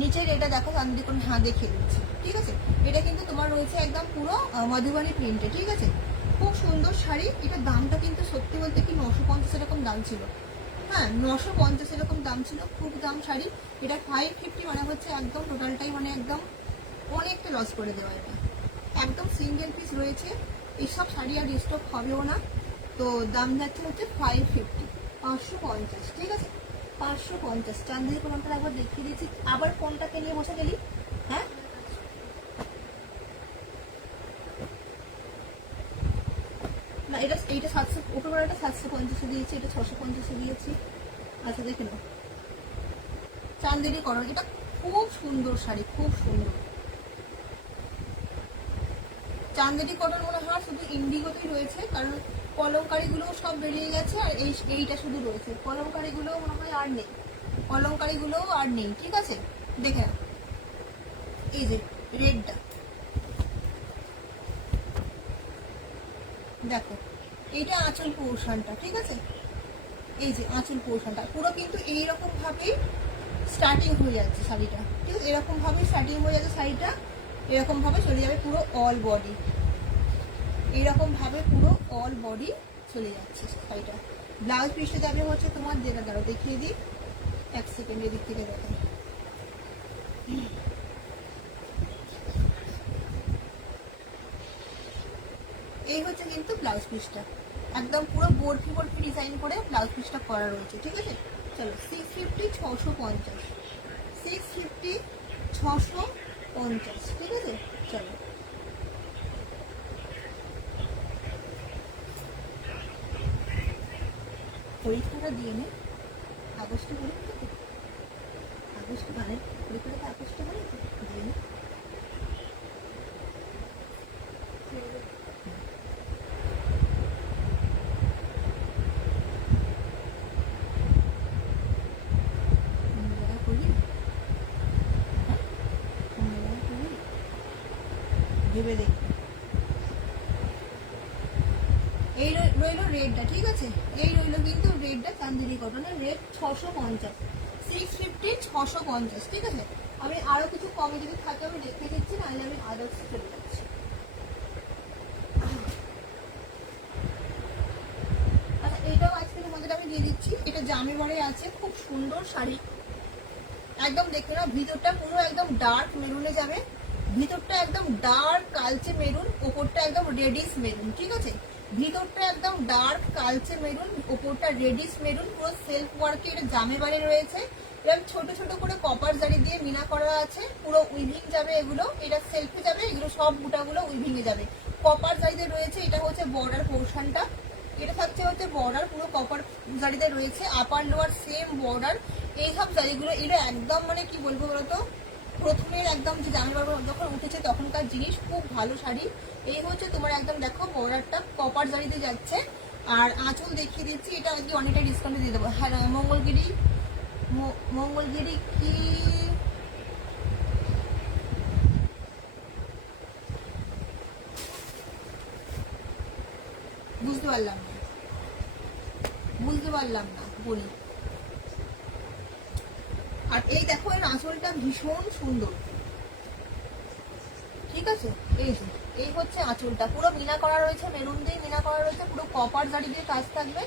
নিচের এটা দেখো, চান্দেরি কটন হ্যাঁ দেখিয়ে দিচ্ছি, ঠিক আছে। এটা কিন্তু তোমার রয়েছে একদম পুরো মধুবনী প্রিন্টে, ঠিক আছে। খুব সুন্দর শাড়ি। এটার দামটা কিন্তু সত্যি বলতে কি 950 এরকম দাম ছিল, হ্যাঁ 950 এরকম দাম ছিল, খুব দাম শাড়ি। এটা 550 মানে হচ্ছে একদম টোটালটাই মানে একদম অনেকটা লস করে দেওয়া। এটা একদম সিঙ্গেল পিস রয়েছে, এইসব শাড়ি আর স্টক হবেও না। তো দাম যাচ্ছে হচ্ছে 550 550, ঠিক আছে 550। চান্দেরি কোনটা একবার দেখিয়ে দিচ্ছি, আবার ফোনটাকে নিয়ে বসে গেলি, হ্যাঁ না এটা এইটা 700 উপরবেলাটা 750 দিয়েছি, এটা 650 দিয়েছি। আচ্ছা দেখে নাও চান্দেরি করণ, এটা খুব সুন্দর শাড়ি, খুব সুন্দর। চান্দেরি কটন মনে হয় শুধু ইন্ডিগোতেই রয়েছে, কারণ কলমকারিগুলো সব বেরিয়ে গেছে, আর এইটা শুধু রয়েছে। কলমকারিগুলো মনে হয় আর নেই, কলমকারিগুলোও আর নেই, ঠিক আছে। দেখে নাও এই যে রেডটা দেখো, এইটা আঁচল পোর্শনটা, ঠিক আছে। এই যে আঁচল পোর্শনটা পুরো কিন্তু এইরকম ভাবেই স্টার্টিং হয়ে যাচ্ছে শাড়িটা, ঠিক আছে এরকম ভাবে স্টার্টিং হয়ে যাচ্ছে শাড়িটা, এরকম ভাবে চলে যাবে পুরো অল বডি, এইরকম ভাবে পুরো অল বডি চলে যাচ্ছে শাড়িটা। ব্লাউজ পিসে যাবে হচ্ছে তোমার যেটা দাঁড়ো দেখিয়ে দিই, এক সেকেন্ডের দিক থেকে দেখো, এই হচ্ছে কিন্তু ব্লাউজ পিসটা, একদম পুরো বরফি বরফি ডিজাইন করে ব্লাউজ পিসটা করা রয়েছে, ঠিক আছে। চলো 650 650, 650 650, ঠিক আছে। চলো পরীক্ষাটা দিয়ে নে, আগস্টে পরীক্ষা তো, আগস্ট মানে পরীক্ষাটা আগস্টে মানে দিয়ে নে। ভেবে দেখ, এই রইলো রেডটা, ঠিক আছে এই রইলো কিন্তু রেডটা চান্দেরি কটনের রেড 650, 650 650, ঠিক আছে। আমি আরো কিছু কমে যদি থাকে আমি রেখে দিচ্ছি, নাহলে আমি আদার্সে চলে যাচ্ছি। আচ্ছা এটাও আজকে তোমাদের আমি দিয়ে দিচ্ছি, এটা জামে বড়ে আছে, খুব সুন্দর শাড়ি, একদম দেখে নাও ভিতরটা পুরো একদম ডার্ক মেরুনে যাবে, ভিতরটা একদম ডার্ক কালচে মেরুন, ওপরটা একদম রেডিশ মেরুন, ঠিক আছে। ভিতরটা একদম ডার্ক কালচে মেরুন, ওপরটা রেডিশ মেরুন, পুরো সেলফ ওয়ার্কে এটা জামে বাড়ি রয়েছে। এরকম ছোট ছোট করে কপার জারি দিয়ে মিনা করা আছে, পুরো উইভিং যাবে এগুলো, এটা সেলফে যাবে, এগুলো সব বুটাগুলো উইভিং এ যাবে, কপার জারিতে রয়েছে। এটা হচ্ছে বর্ডার পোর্শনটা, এটা থাকছে হচ্ছে বর্ডার পুরো কপার জারিতে রয়েছে, আপার লোয়ার সেম বর্ডার। এইসব জারিগুলো এগুলো একদম মানে কি বলবো বলতো, প্রথমের একদম যে জামাই যখন উঠেছে তখনকার জিনিস, খুব ভালো শাড়ি। এই হচ্ছে তোমার একদম দেখো বর্ডারটা কপার জারিতে যাচ্ছে, আর আঁচল দেখিয়ে দিচ্ছি, এটা আজকে অনেকটা ডিসকাউন্টে দিয়ে দেবো। হ্যাঁ মঙ্গলগিরি, মঙ্গলগিরি কি বুঝতে পারলাম না, বুঝতে পারলাম না বলি। আর এই দেখো এর আঁচলটা ভীষণ সুন্দর, ঠিক আছে। এই যে এই হচ্ছে আঁচলটা, পুরো মিনা করা রয়েছে, মেরুন দিয়ে মিনা করা রয়েছে, পুরো কপার জারি দিয়ে কাজ থাকবে,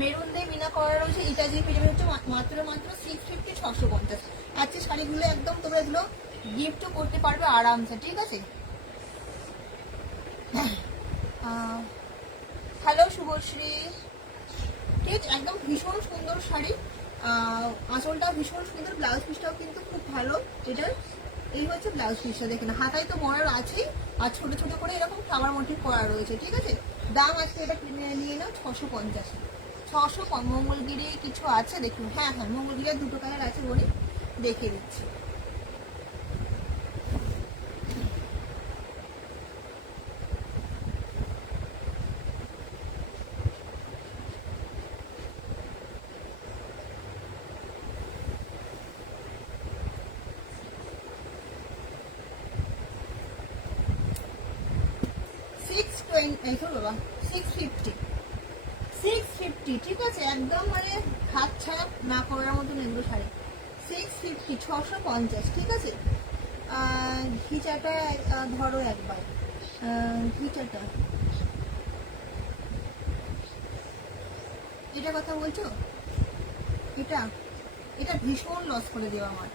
মেরুন দিয়ে মিনা করা রয়েছে। এটা দিয়ে পেয়ে যাবে হচ্ছে মাত্র 650 650। আজকে শাড়িগুলো একদম তোমরা এগুলো গিফটও করতে পারবে আরামসে, ঠিক আছে। হ্যালো শুভশ্রী। ঠিক আছে, একদম ভীষণ সুন্দর শাড়ি। আঁচলটা ভীষণ সুন্দর, ব্লাউজ পিসটাও কিন্তু খুব ভালো। এটার এই হচ্ছে ব্লাউজ পিসটা, দেখেন হাতায় তো বড়ার আছেই, আর ছোট ছোট করে এরকম ফ্লাওয়ার মোটিভ করা রয়েছে। ঠিক আছে, দাম আজকে এটা কিনে নিয়ে নাও 650। 600 মঙ্গলগিরি কিছু আছে দেখুন। হ্যাঁ হ্যাঁ, মঙ্গলগিরির দুটো কালার আছে বলি, দেখে দিচ্ছি। 650। 650, ঠিক আছে, একদম মানে হাত ছাড়া না করার মতন এগুলো শাড়ি। 650, 650, ঠিক আছে। ঘিচাটা ধরো একবার, ঘিচাটা এটা কথা বলছো, এটা এটা ভীষণ লস করে দেওয়া আমার।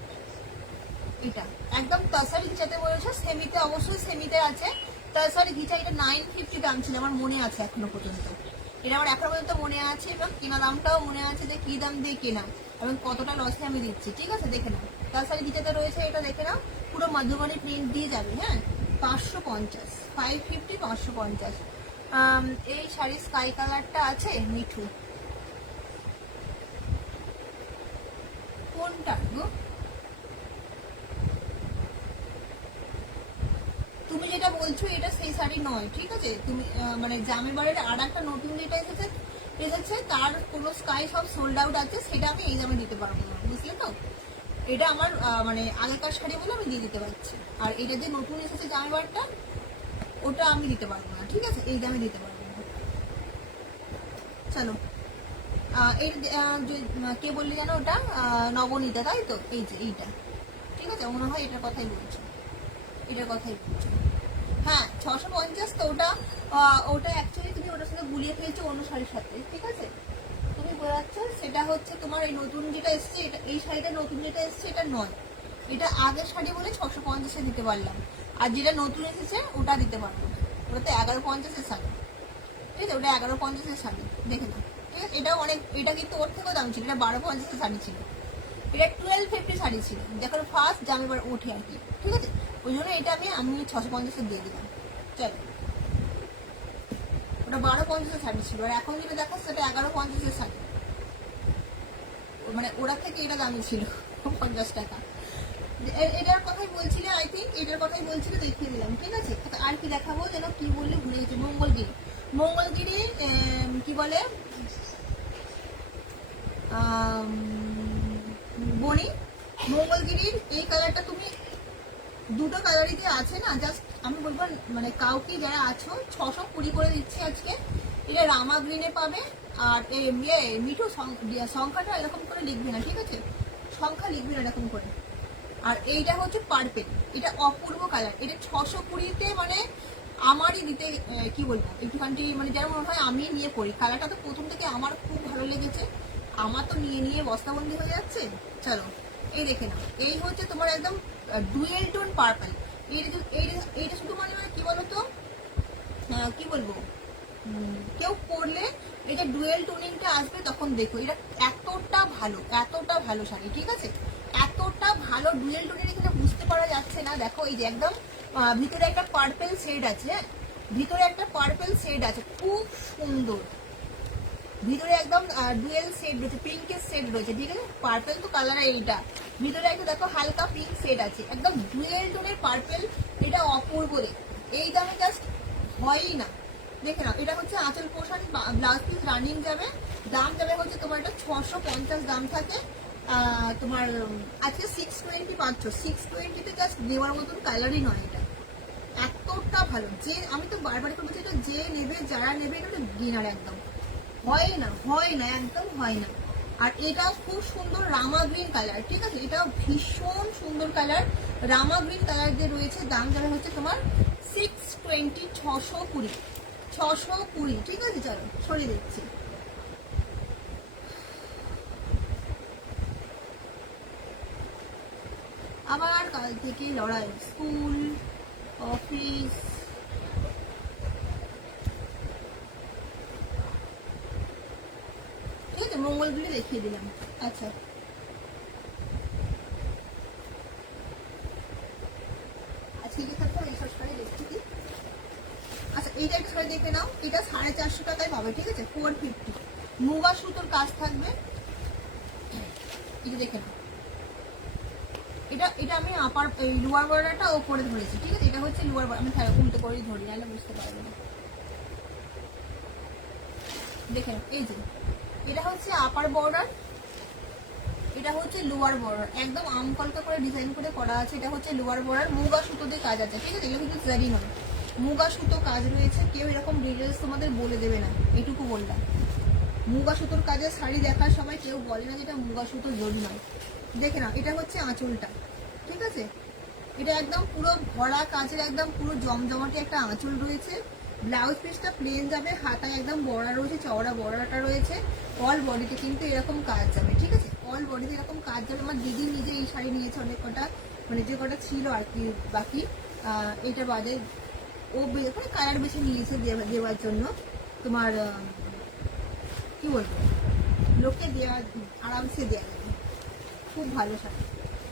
এটা একদম তাসারি ঘিচাতে বলেছে, সেমিতে অবশ্যই সেমিতে আছে। তাসারি ঘিচা এটা 950 দাম ছিল, আমার মনে আছে এখনো পর্যন্ত। এটা আমার এখনো পর্যন্ত মনে আছে, এবং কেনা দামটাও মনে আছে যে কি দাম দিয়ে কেনা এবং কতটা লসে আমি দিচ্ছি। ঠিক আছে, দেখে নাও তাসারি ঘিচাতে রয়েছে, এটা দেখে নাও, পুরো মধুবনী প্রিন্ট দিয়ে যাবে। হ্যাঁ, 550, 550, 550। এই শাড়ির স্কাই কালারটা আছে মিঠু, কোনটা গো? তুমি যেটা বলছো এটা সেই শাড়ি নয়, ঠিক আছে। তুমি মানে জামে বাড়ির আর একটা নতুন যেটা এসেছে তার কোনো স্কাই সব সোল্ড আউট আছে, সেটা আমি এই দামে দিতে পারবো না, বুঝলে তো। এটা আমার মানে আগেকার শাড়ি বলে আমি দিয়ে দিতে পারছি। আর এটা যে নতুন এসেছে জামে বাড়িটা, ওটা আমি দিতে পারবো না, ঠিক আছে, এই দামে দিতে পারবো না। চলো, এই কে বললি যেন ওটা, নবনীতা, তাই তো? এই যে এইটা, ঠিক আছে, মনে হয় এটার কথাই বলছো, এটার কথাই বলছো। হ্যাঁ, 650 তো ওটা। ওটা অ্যাকচুয়ালি তুমি ওটার সাথে গুলিয়ে ফেলছো অন্য শাড়ির সাথে, ঠিক আছে। তুমি বোঝাচ্ছ সেটা হচ্ছে তোমার এই নতুন যেটা এসছে, এটা এই শাড়িটা নতুন যেটা এসছে এটা নয়। এটা আগের শাড়ি বলে 650-এ দিতে পারলাম, আর যেটা নতুন এসেছে ওটা দিতে পারবো না। ওটা তো 1150-এর শাড়ি, ঠিক আছে, ওটা 1150-এর শাড়ি, দেখে না। ঠিক আছে, এটাও অনেক, এটা কিন্তু ওর থেকেও দাম ছিল, এটা 1250-এর শাড়ি ছিল। এটা 1250 শাড়ি ছিল, যখন ফার্স্ট জামে এবার ওঠে আর কি, ঠিক আছে। ওই জন্য এটা আমি 650-এ দিয়ে দিলাম। চলো, ওটা 1250-এর শাড়ি ছিল, আর এখন যেটা দেখাচ্ছে সেটা 1150-এর শাড়ি। মানে ওরা থেকে এটা দামি ছিল 50 টাকা। এটার কথাই বলছিলে, আই থিঙ্ক এটার কথাই বলছিলে, দেখিয়ে দিলাম, ঠিক আছে। আর কি দেখাবো যেন, কি বললে ভুলে গেছি। মঙ্গলগিরি, মঙ্গলগিরি কি বলে বনি, মঙ্গলগিরির এই কালারটা তুমি দুটো কালারই যে আছে না, জাস্ট আমি বলবো মানে কাউকে যারা আছো 620 করে দিচ্ছি আজকে। এটা রামা গ্রিনে পাবে। আর মিঠু সংখ্যাটা এরকম করে লিখবে না, ঠিক আছে, সংখ্যা লিখবে না এরকম করে। আর এইটা হচ্ছে পার্পেল, এটা অপূর্ব কালার। এটা 620-তে মানে আমারই দিতে কি বলবো, একটুখানি মানে যেন মনে হয় আমি নিয়ে পড়ি। কালারটা তো প্রথম থেকে আমার খুব ভালো লেগেছে, আমার তো নিয়ে নিয়ে বস্তাবন্দি হয়ে যাচ্ছে। চলো, এই দেখে নাও, এই হচ্ছে তোমার একদম ডুয়েল টোন পার্পল। এইটা শুধু মানে কি বলতো, কি বলবো, কেউ পরলে এটা ডুয়েল টোনিংটা আসবে তখন দেখো, এটা এতটা ভালো, এতটা ভালো শাড়ি, ঠিক আছে, এতটা ভালো ডুয়েল টোনের। এখানে বুঝতে পারা যাচ্ছে না, দেখো এই যে একদম ভিতরে একটা পার্পল শেড আছে। হ্যাঁ, ভিতরে একটা পার্পল শেড আছে, খুব সুন্দর। ভিতরে একদম ডুয়েল শেড রয়েছে, পিঙ্কের শেড রয়েছে, ঠিক আছে। পার্পল তো কালার এইটা, ভিতরে একটা দেখো হালকা পিঙ্ক শেড আছে, একদম ডুয়েল টোনের পার্পল। এটা অপূর্ব দেখতে, এই দামে জাস্ট হয়ই না। দেখে নাও, এটা হচ্ছে আঁচল পোষণ, ব্লাউজ পিস রানিং যাবে। দাম যাবে হচ্ছে তোমার এটা 650 দাম থাকে। তোমার আজকে 620 পাচ্ছ। 620-তে জাস্ট দেওয়ার মতন কালারই নয় এটা, এতটা ভালো। যে আমি তো বারবার করে বলছি, এটা যে নেবে, যারা নেবে, এটা ডিনার একদম হয় না, হয় না, একদম হয় না। আর এটাও খুব সুন্দর রামা গ্রিন কালার, ঠিক আছে, এটাও ভীষণ সুন্দর কালার, রামা গ্রিন কালার দিয়ে রয়েছে। দাম যাবে হচ্ছে তোমার 620, 620, 620, ঠিক আছে। চলো, সরিয়ে দিচ্ছি। আবার কাল থেকে লড়াই, স্কুল, অফিস, দেখিয়ে দিলাম। আচ্ছা আজকে কি থাকতে হবে এইসব শাড়ি দেখতে দিই। আচ্ছা এইটা একটা শাড়ি দেখে নাও, এটা 450 টাকায় পাবে, ঠিক আছে, 450। মুগা সুতোর কাজ থাকবে, এটা দেখে নাও। এটা এটা আমি আপার এই লোয়ার বর্ডারটা ওপরে ধরেছি, ঠিক আছে, এটা হচ্ছে লোয়ার বর্ডার। আমি উল্টো করেই ধরি, নাহলে বুঝতে পারবে না। দেখে নাও, এই যে এটা হচ্ছে আপার বর্ডার, এটা হচ্ছে লোয়ার বর্ডার, একদম আমকলকা করে ডিজাইন করে করা আছে। এটা হচ্ছে লোয়ার বর্ডার, মুগা সুতো দিয়ে কাজ আছে, ঠিক আছে, এগুলো কিন্তু জারি নয়, মুগা সুতো কাজ রয়েছে। কেউ এরকম ডিটেলস তোমাদের বলে দেবে না, এইটুকু বললাম। মুগা সুতোর কাজে শাড়ি দেখার সময় কেউ বলে না যেটা মুগা সুতো জড়ি নয়। দেখে নাও, এটা হচ্ছে আঁচলটা, ঠিক আছে, এটা একদম পুরো ভরা কাজের, একদম পুরো জমজমাটি একটা আঁচল রয়েছে। ব্লাউজ পিসটা প্লেন যাবে, হাতায় একদম বড়া রয়েছে, চওড়া বড়াটা রয়েছে। অল বডিতে কিন্তু এরকম কাজ যাবে, ঠিক আছে, অল বডিতে এরকম কাজ যাবে। আমার দিদি নিজে এই শাড়ি নিয়েছে অনেক কটা, মানে যে কটা ছিল আর কি বাকি, এটা বাদে ও কালার বেশি নিয়েছে দেওয়ার জন্য। তোমার কি বলবো, লোককে দেওয়া আরামসে দেওয়া যাবে, খুব ভালো শাড়ি।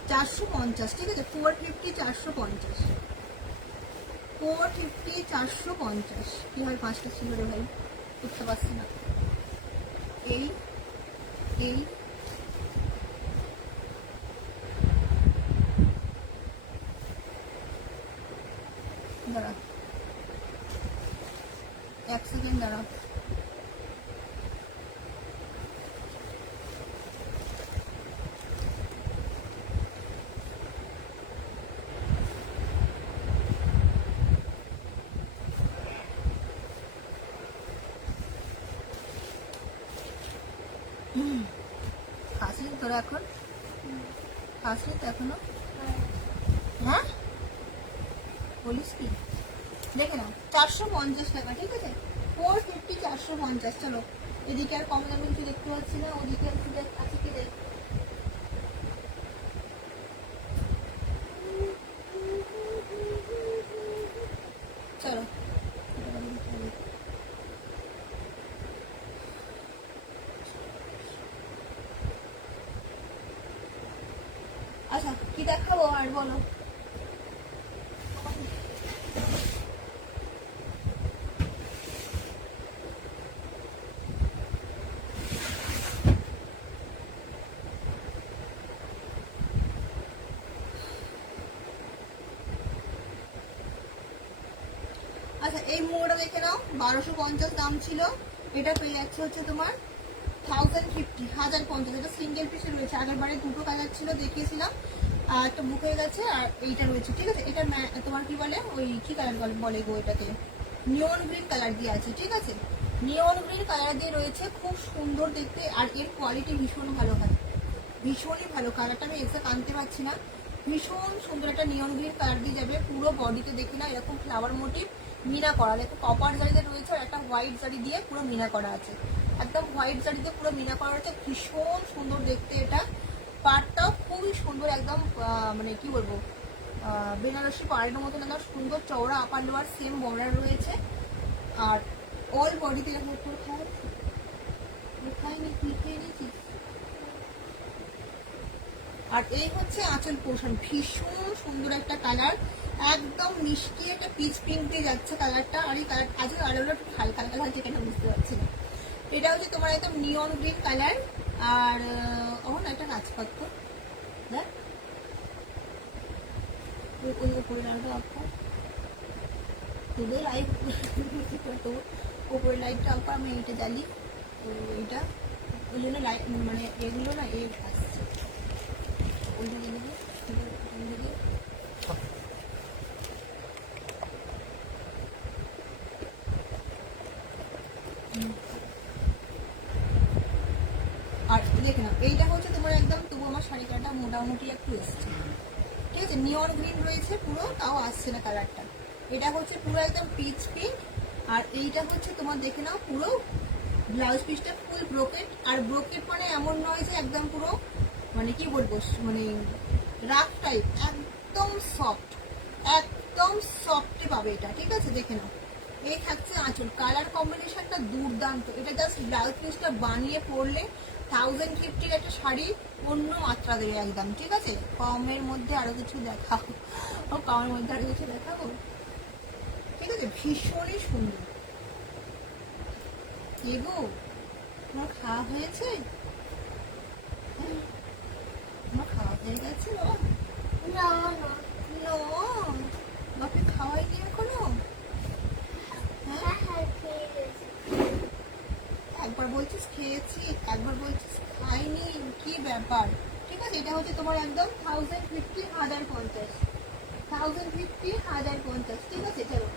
450, ঠিক আছে, 450, 450, 450, 450। কি হয়, 5টা ছিল রে ভাই, বুঝতে পারছি না। এই এই দাঁড়া 1 সেকেন্ড দাঁড়া। আসলি তোরা এখন, আসলি তো এখনো, হ্যাঁ বলিস কি, দেখে নাও 450 টাকা, ঠিক আছে, 450, 450। চলো এদিকে আর কম দামে কিছু দেখতে পাচ্ছি না, ওদিকে আছে কি দেখ। চলো আচ্ছা কি দেখাবো আর বলো। আচ্ছা এই মোড়টা দেখে নাও, 1250 দাম ছিল, এটা পেয়ে যাচ্ছে হচ্ছে তোমার 1050, 1050। এটা সিঙ্গেল পিসে রয়েছে, আগের বারে দুটো কালার ছিল দেখিয়েছিলাম, আর একটা বুক হয়ে গেছে, আর এইটা রয়েছে, ঠিক আছে। এটা তোমার কি বলে, ওই কি কালার বলে গো এটাকে, নিয়ন গ্রিন কালার দিয়ে আছে, ঠিক আছে, নিয়ন গ্রিন কালার দিয়ে রয়েছে, খুব সুন্দর দেখতে, আর এর কোয়ালিটি ভীষণ ভালো হয়, ভীষণই ভালো। কালারটা আমি এক্সাক্ট আনতে পারছি না, ভীষণ সুন্দর একটা নিয়ন গ্রিন কালার দিয়ে যাবে। পুরো বডিতে দেখি না এরকম ফ্লাওয়ার মোটিভ মিনা করা, দেখো কপার জারিতে রয়েছে, আর একটা হোয়াইট জারি দিয়ে পুরো মিনা করা আছে, একদম হোয়াইট জারিতে পুরো মিনা করা রয়েছে, ভীষণ সুন্দর দেখতে। এটা পাড়টাও খুবই সুন্দর, একদম মানে কি বলবো, বেনারসি পাড়ের মতন একদম সুন্দর চওড়া আপার লোয়ার সেম বর্ডার রয়েছে। আর অল বডিতে এরকম খাইনি, তুই খেয়ে নিয়েছিস। আর এই হচ্ছে আঁচল পোর্শন, ভীষণ সুন্দর একটা কালার, একদম মিষ্টি একটা পিচ পিঙ্ক দিয়ে যাচ্ছে কালারটা। আর এই কালার আজকে আরো একটু হালকা হালকা লাগছে, কেন বুঝতে পারছি না। এটা হচ্ছে তোমার একদম নিয়ন গ্রিন কালার। আর একটা কাজপত্র দেখ, ওই উপরে লাইটটা অফ কর, তোদের লাইট তো উপরে লাইটটা অফ কর, আমি এইটা জ্বালি, তো এইটা ওই জন্য লাইট মানে এগুলো না এ আসছে, ওই জন্য আর দেখে নাও, এইটা হচ্ছে তোমার একদম, তবু আমার শাড়ি কালারটা মোটামুটি একটু এসছে, ঠিক আছে, নিয়ন গ্রিন রয়েছে পুরো, তাও আসছে না কালারটা। এটা হচ্ছে পুরো একদম পিচ পিঙ্ক। আর এইটা হচ্ছে তোমার দেখে নাও, পুরো ব্লাউজ পিসটা ফুল ব্রোকেট। আর ব্রোকেট মানে এমন নয় যে একদম পুরো মানে কি বলবো, মানে রাফ টাইপ, একদম সফট, একদম সফটে পাবে এটা, ঠিক আছে, দেখে নাও। এই থাকছে আঁচল, কালার কম্বিনেশনটা দুর্দান্ত। এটা জাস্ট ব্লাউজ পিসটা বানিয়ে পরলে 1050 একটা শাড়ি অন্য মাত্রা দেবে একদম, ঠিক আছে? কমের মধ্যে আরো কিছু দেখাবো, কমের মধ্যে আরো কিছু দেখাবো, ঠিক আছে? ভীষণই সুন্দর। এগো তোমার খাওয়া হয়েছে? তোমার খাওয়া হয়ে গেছে বাবা? না বাপে খাওয়াইনি এখনো? একবার বলছিস খেয়েছি, একবার বলছিস খাইনি, কি ব্যাপার? ঠিক আছে, এটা হচ্ছে তোমার একদম 1050 1050 1050 1050, ঠিক আছে? চলো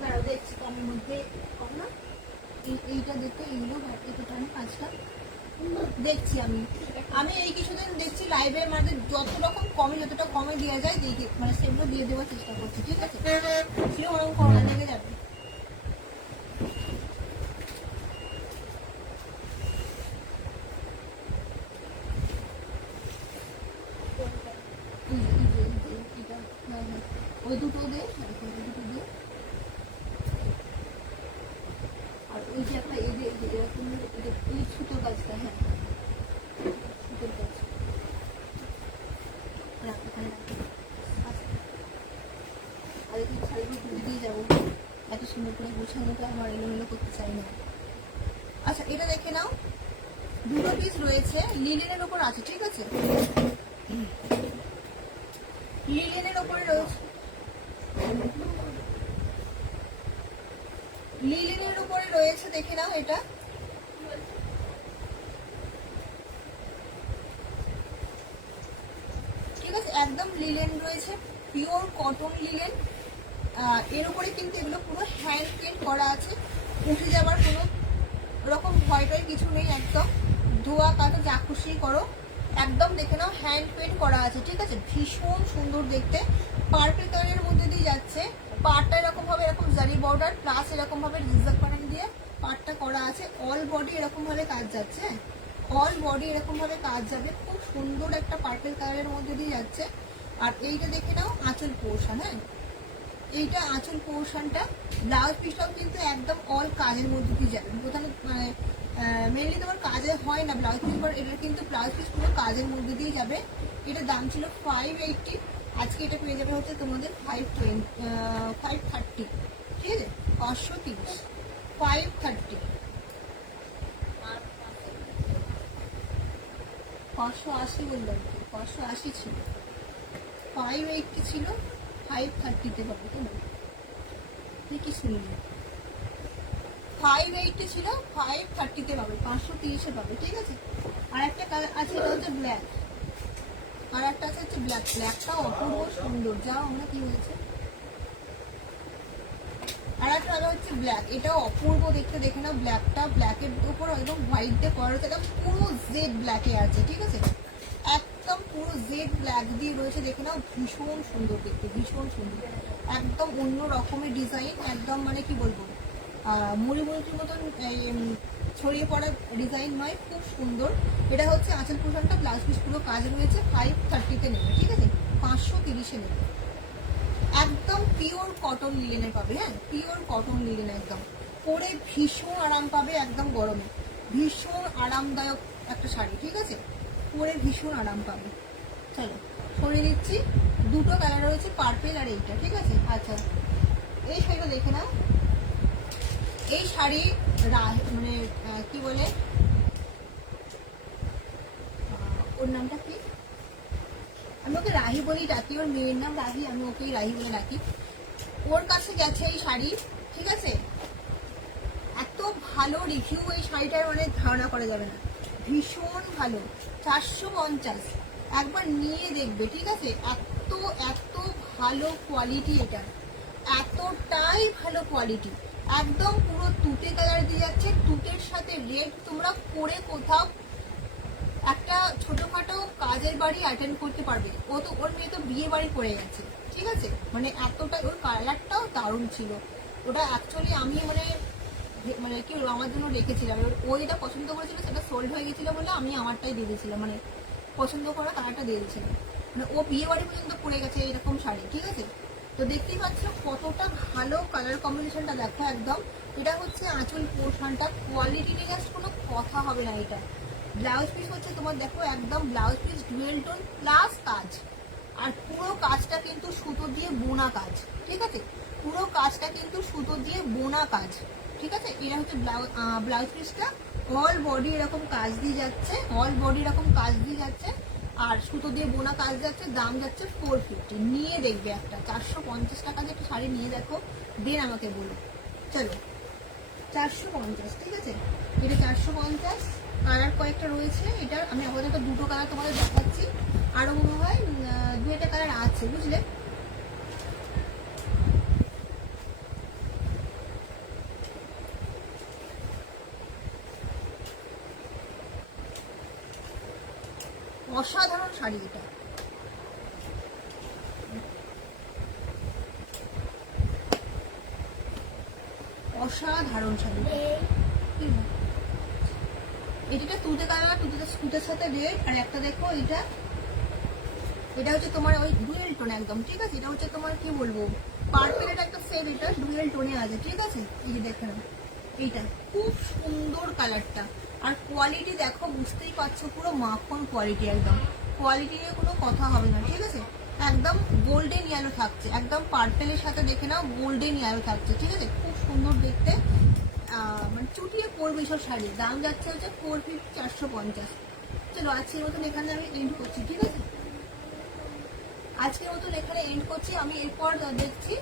দাঁড়াও দেখছি কমের মধ্যে কম না। এইটা দেখতে এইগুলো এটা আমি 5টা দেখছি। আমি এই কিছুদিন দেখছি লাইভে মানে যত রকম কমে, যতটা কমে দেওয়া যায় দেখি, মানে সেগুলো দিয়ে দেওয়ার চেষ্টা করছি, ঠিক আছে? ছিল ওরকম কমে লেগে যাবে। ওই দুটো দে, দুটো দে। আর ওই যে একটা এই যে এরকম এই সুতোর কাজটা, হ্যাঁ সুতোর কাজ আর এই শাড়িগুলো তুলে দিয়ে যাবো, এত সুন্দর করে গোছানোটা আমার এলোমেলো করতে চাই না। আচ্ছা এটা দেখে নাও, দুটো পিস রয়েছে, লিলেনের ওপর আছে, ঠিক আছে? লিলেনের ওপরে রয়েছে, লিলেনের উপরে রয়েছে, দেখে নাও এটা। ঠিক আছে, একদম লিলেন রয়েছে, পিওর কটন লিলেন। এর উপরে কিন্তু এগুলো পুরো হ্যান্ড পেন্ট করা আছে, উঠে যাবার কোনো রকম ভয়টাই কিছু নেই, একদম ধোয়া কাটা যা খুশি করো, একদম দেখে নাও হ্যান্ড পেন্ট করা আছে, ঠিক আছে? ভীষণ সুন্দর দেখতে, পার্পল কালারের মধ্যে দিয়ে যাচ্ছে। পাড়টা এরকম ভাবে, এরকম জারি বর্ডার প্লাস এরকম ভাবে রিজার্ভ প্যাটার্ন দিয়ে পাড়টা করা আছে, অল বডি এরকম ভাবে কাজ যাচ্ছে, অল বডি এরকম ভাবে কাজ যাবে, খুব সুন্দর একটা পার্পল কালারের মধ্যে দিয়ে যাচ্ছে। আর এইটা দেখে নাও আঁচল পোর্শন, হ্যাঁ এইটা আঁচল পোর্শনটা, ব্লাউজ পিসটাও কিন্তু একদম অল কাজের মধ্যে দিয়ে যাবে। প্রথমে মানে মেনলি তোমার কাজে হয় না ব্লাউজ পিস, বাট এটা কিন্তু ব্লাউজ পিস পুরো কাজের মধ্যে দিয়ে যাবে। এটার দাম ছিল 580, আজকে এটা পেয়ে যাবে হচ্ছে তোমাদের 530, ঠিক আছে? 530, 530, 580 বললাম তো, 580 ছিল, 580 ছিল, 530-তে পাবো। তো কি শুনলি? 580 ছিল, 530-তে পাবে, 530-এ পাবে, ঠিক আছে? আর একটা কালার আছে, এটা হচ্ছে ব্ল্যাক, আর একটা আছে হচ্ছে ব্ল্যাক, ব্ল্যাকটাও অপূর্ব সুন্দর, যা আমরা কি হয়েছে। আর একটা কালার হচ্ছে ব্ল্যাক, এটাও অপূর্ব দেখতে, দেখে না ব্ল্যাকটা, ব্ল্যাকের উপর একদম হোয়াইট দিয়ে করা রয়েছে, একদম পুরো জেড ব্ল্যাকে আছে, ঠিক আছে? একদম পুরো জেড ব্ল্যাক দিয়ে রয়েছে, দেখে নাও ভীষণ সুন্দর দেখতে, ভীষণ সুন্দর, একদম অন্য রকমের ডিজাইন, একদম মানে কি বলবো মুড়ি মুড়ির মতন ছড়িয়ে পড়া ডিজাইন নয়, খুব সুন্দর। এটা হচ্ছে আঁচল পোশাকটা, ব্লাউজ পিস পুরো কাজ রয়েছে, 530-তে নেবে, ঠিক আছে? 530-এ নেবে, একদম পিওর কটন লিলেনের পাবে, হ্যাঁ পিওর কটন লিলেন, একদম পরে ভীষণ আরাম পাবে, একদম গরমে ভীষণ আরামদায়ক একটা শাড়ি, ঠিক আছে? পরে ভীষণ আরাম পাবে। চলো সরিয়ে দিচ্ছি, দুটো কালার রয়েছে, পার্পেল আর এইটা, ঠিক আছে? আচ্ছা এই শাড়িটা দেখে নাও, এই শাড়ি মানে কি বলে ওর নামটা কি, আমি ওকে রাহি বলি ডাকি, ওর মেয়ের নাম রাহি, আমি ওকেই রাহি বলে ডাকি। ওর কাছে গেছে এই শাড়ি, ঠিক আছে? এত ভালো রিভিউ এই শাড়িটার, মানে ধারণা করা যাবে না, ভীষণ ভালো, 450, একবার নিয়ে দেখবে, ঠিক আছে? এত এত ভালো কোয়ালিটি, এটা এতটাই ভালো কোয়ালিটি, একদম পুরো তুতে কালার দিয়ে যাচ্ছে, তুতের সাথে রেড, তোমরা পরে কোথাও একটা ছোটখাটো কাজের বাড়ি অ্যাটেন্ড করতে পারবে। ও তো ওর মেয়ে তো বিয়ে বাড়ি পড়ে গেছে, ঠিক আছে? মানে এতটা, ওর কালারটাও দারুণ ছিল, ওটা অ্যাকচুয়ালি আমি মানে মানে কি বলবো আমার জন্য রেখেছিলাম, এবার ও যেটা পছন্দ করেছিল সেটা সোল্ড হয়ে গেছিলো বলে আমি আমারটাই দিয়ে দিয়েছিলাম, মানে পছন্দ করা কালারটা দিয়ে দিয়েছিলাম। মানে ও বিয়ে বাড়ি পর্যন্ত পড়ে গেছে এরকম শাড়ি, ঠিক আছে? তো দেখতেই পাচ্ছ কতটা ভালো কালার কম্বিনেশনটা, দেখো একদম। এটা হচ্ছে আঁচল পোর্শনটা, কোয়ালিটি নিয়ে জাস্ট কোনো কথা হবে না, এটা ব্লাউজ পিস হচ্ছে তোমার দেখো একদম blouse piece dual tone plus কাজ, আর পুরো কাজটা কিন্তু সুতো দিয়ে বোনা কাজ, ঠিক আছে? পুরো কাজটা কিন্তু সুতো দিয়ে বোনা কাজ, ঠিক আছে? এটা হচ্ছে ব্লাউজ পিসটা। অল বডি এরকম কাজ দিয়ে যাচ্ছে, অল বডি এরকম কাজ দিয়ে যাচ্ছে, আর সুতো দিয়ে বোনা কাজ যাচ্ছে। দাম যাচ্ছে 450। নিয়ে দেখবে একটা 450 টাকা যে একটা শাড়ি নিয়ে দেখো, দেন আমাকে বলো। চলো 450, ঠিক আছে? এটা 450। কালার কয়েকটা রয়েছে, এটা আমি আপাতত দুটো কালার তোমাদের দেখাচ্ছি, আরো মনে হয় দু একটা কালার আছে, বুঝলে? অসাধারণ শাড়ি এটা, অসাধারণ শাড়ি। এটা তুতে কালার, তুতের সাথে রেড, আর একটা দেখো এটা, এটা হচ্ছে তোমার ওই ডুয়েল টোন একদম, ঠিক আছে? এটা হচ্ছে তোমার কি বলবো, পার্পেলের একটা সেট, এটা ডুয়েল টোনে আছে, ঠিক আছে? এই যে দেখে নাও, এইটা খুব সুন্দর কালারটা, আর কোয়ালিটি দেখো, বুঝতেই পারছো পুরো মাখন কোয়ালিটি, একদম কোয়ালিটি নিয়ে কোনো কথা হবে না, ঠিক আছে? একদম গোল্ডেন ইয়েলো থাকছে, একদম পার্পেলের সাথে দেখে নাও গোল্ডেন ইয়েলো থাকছে, ঠিক আছে? খুব সুন্দর দেখতে, মানে চুটিয়ে পড়বে এইসব শাড়ি। দাম যাচ্ছে হচ্ছে 450, 450। চলো আজকের মতন এখানে আমি এন্ড করছি, ঠিক আছে? আজকের মতন এখানে এন্ড করছি। আমি এরপর দেখছি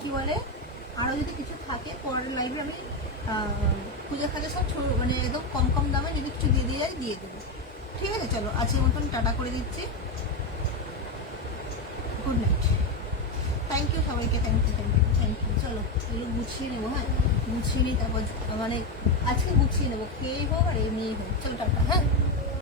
কি বলে, আরো যদি কিছু থাকে পরের লাইভে আমি খুঁজে খাজে সব মানে একদম কম কম দামে যদি কিছু দিয়ে দেবো, ঠিক আছে? চলো আজকের মতন টাটা করে দিচ্ছি, গুড নাইট, থ্যাংক ইউ সবাইকে, thank you, thank you, thank you. চলো এগুলো গুছিয়ে নেবো, হ্যাঁ গুছিয়ে নিই, তারপর মানে আজকে গুছিয়ে নেবো, খেয়ে হোক আর এমনিই হোক। চলো টাটা, হ্যাঁ।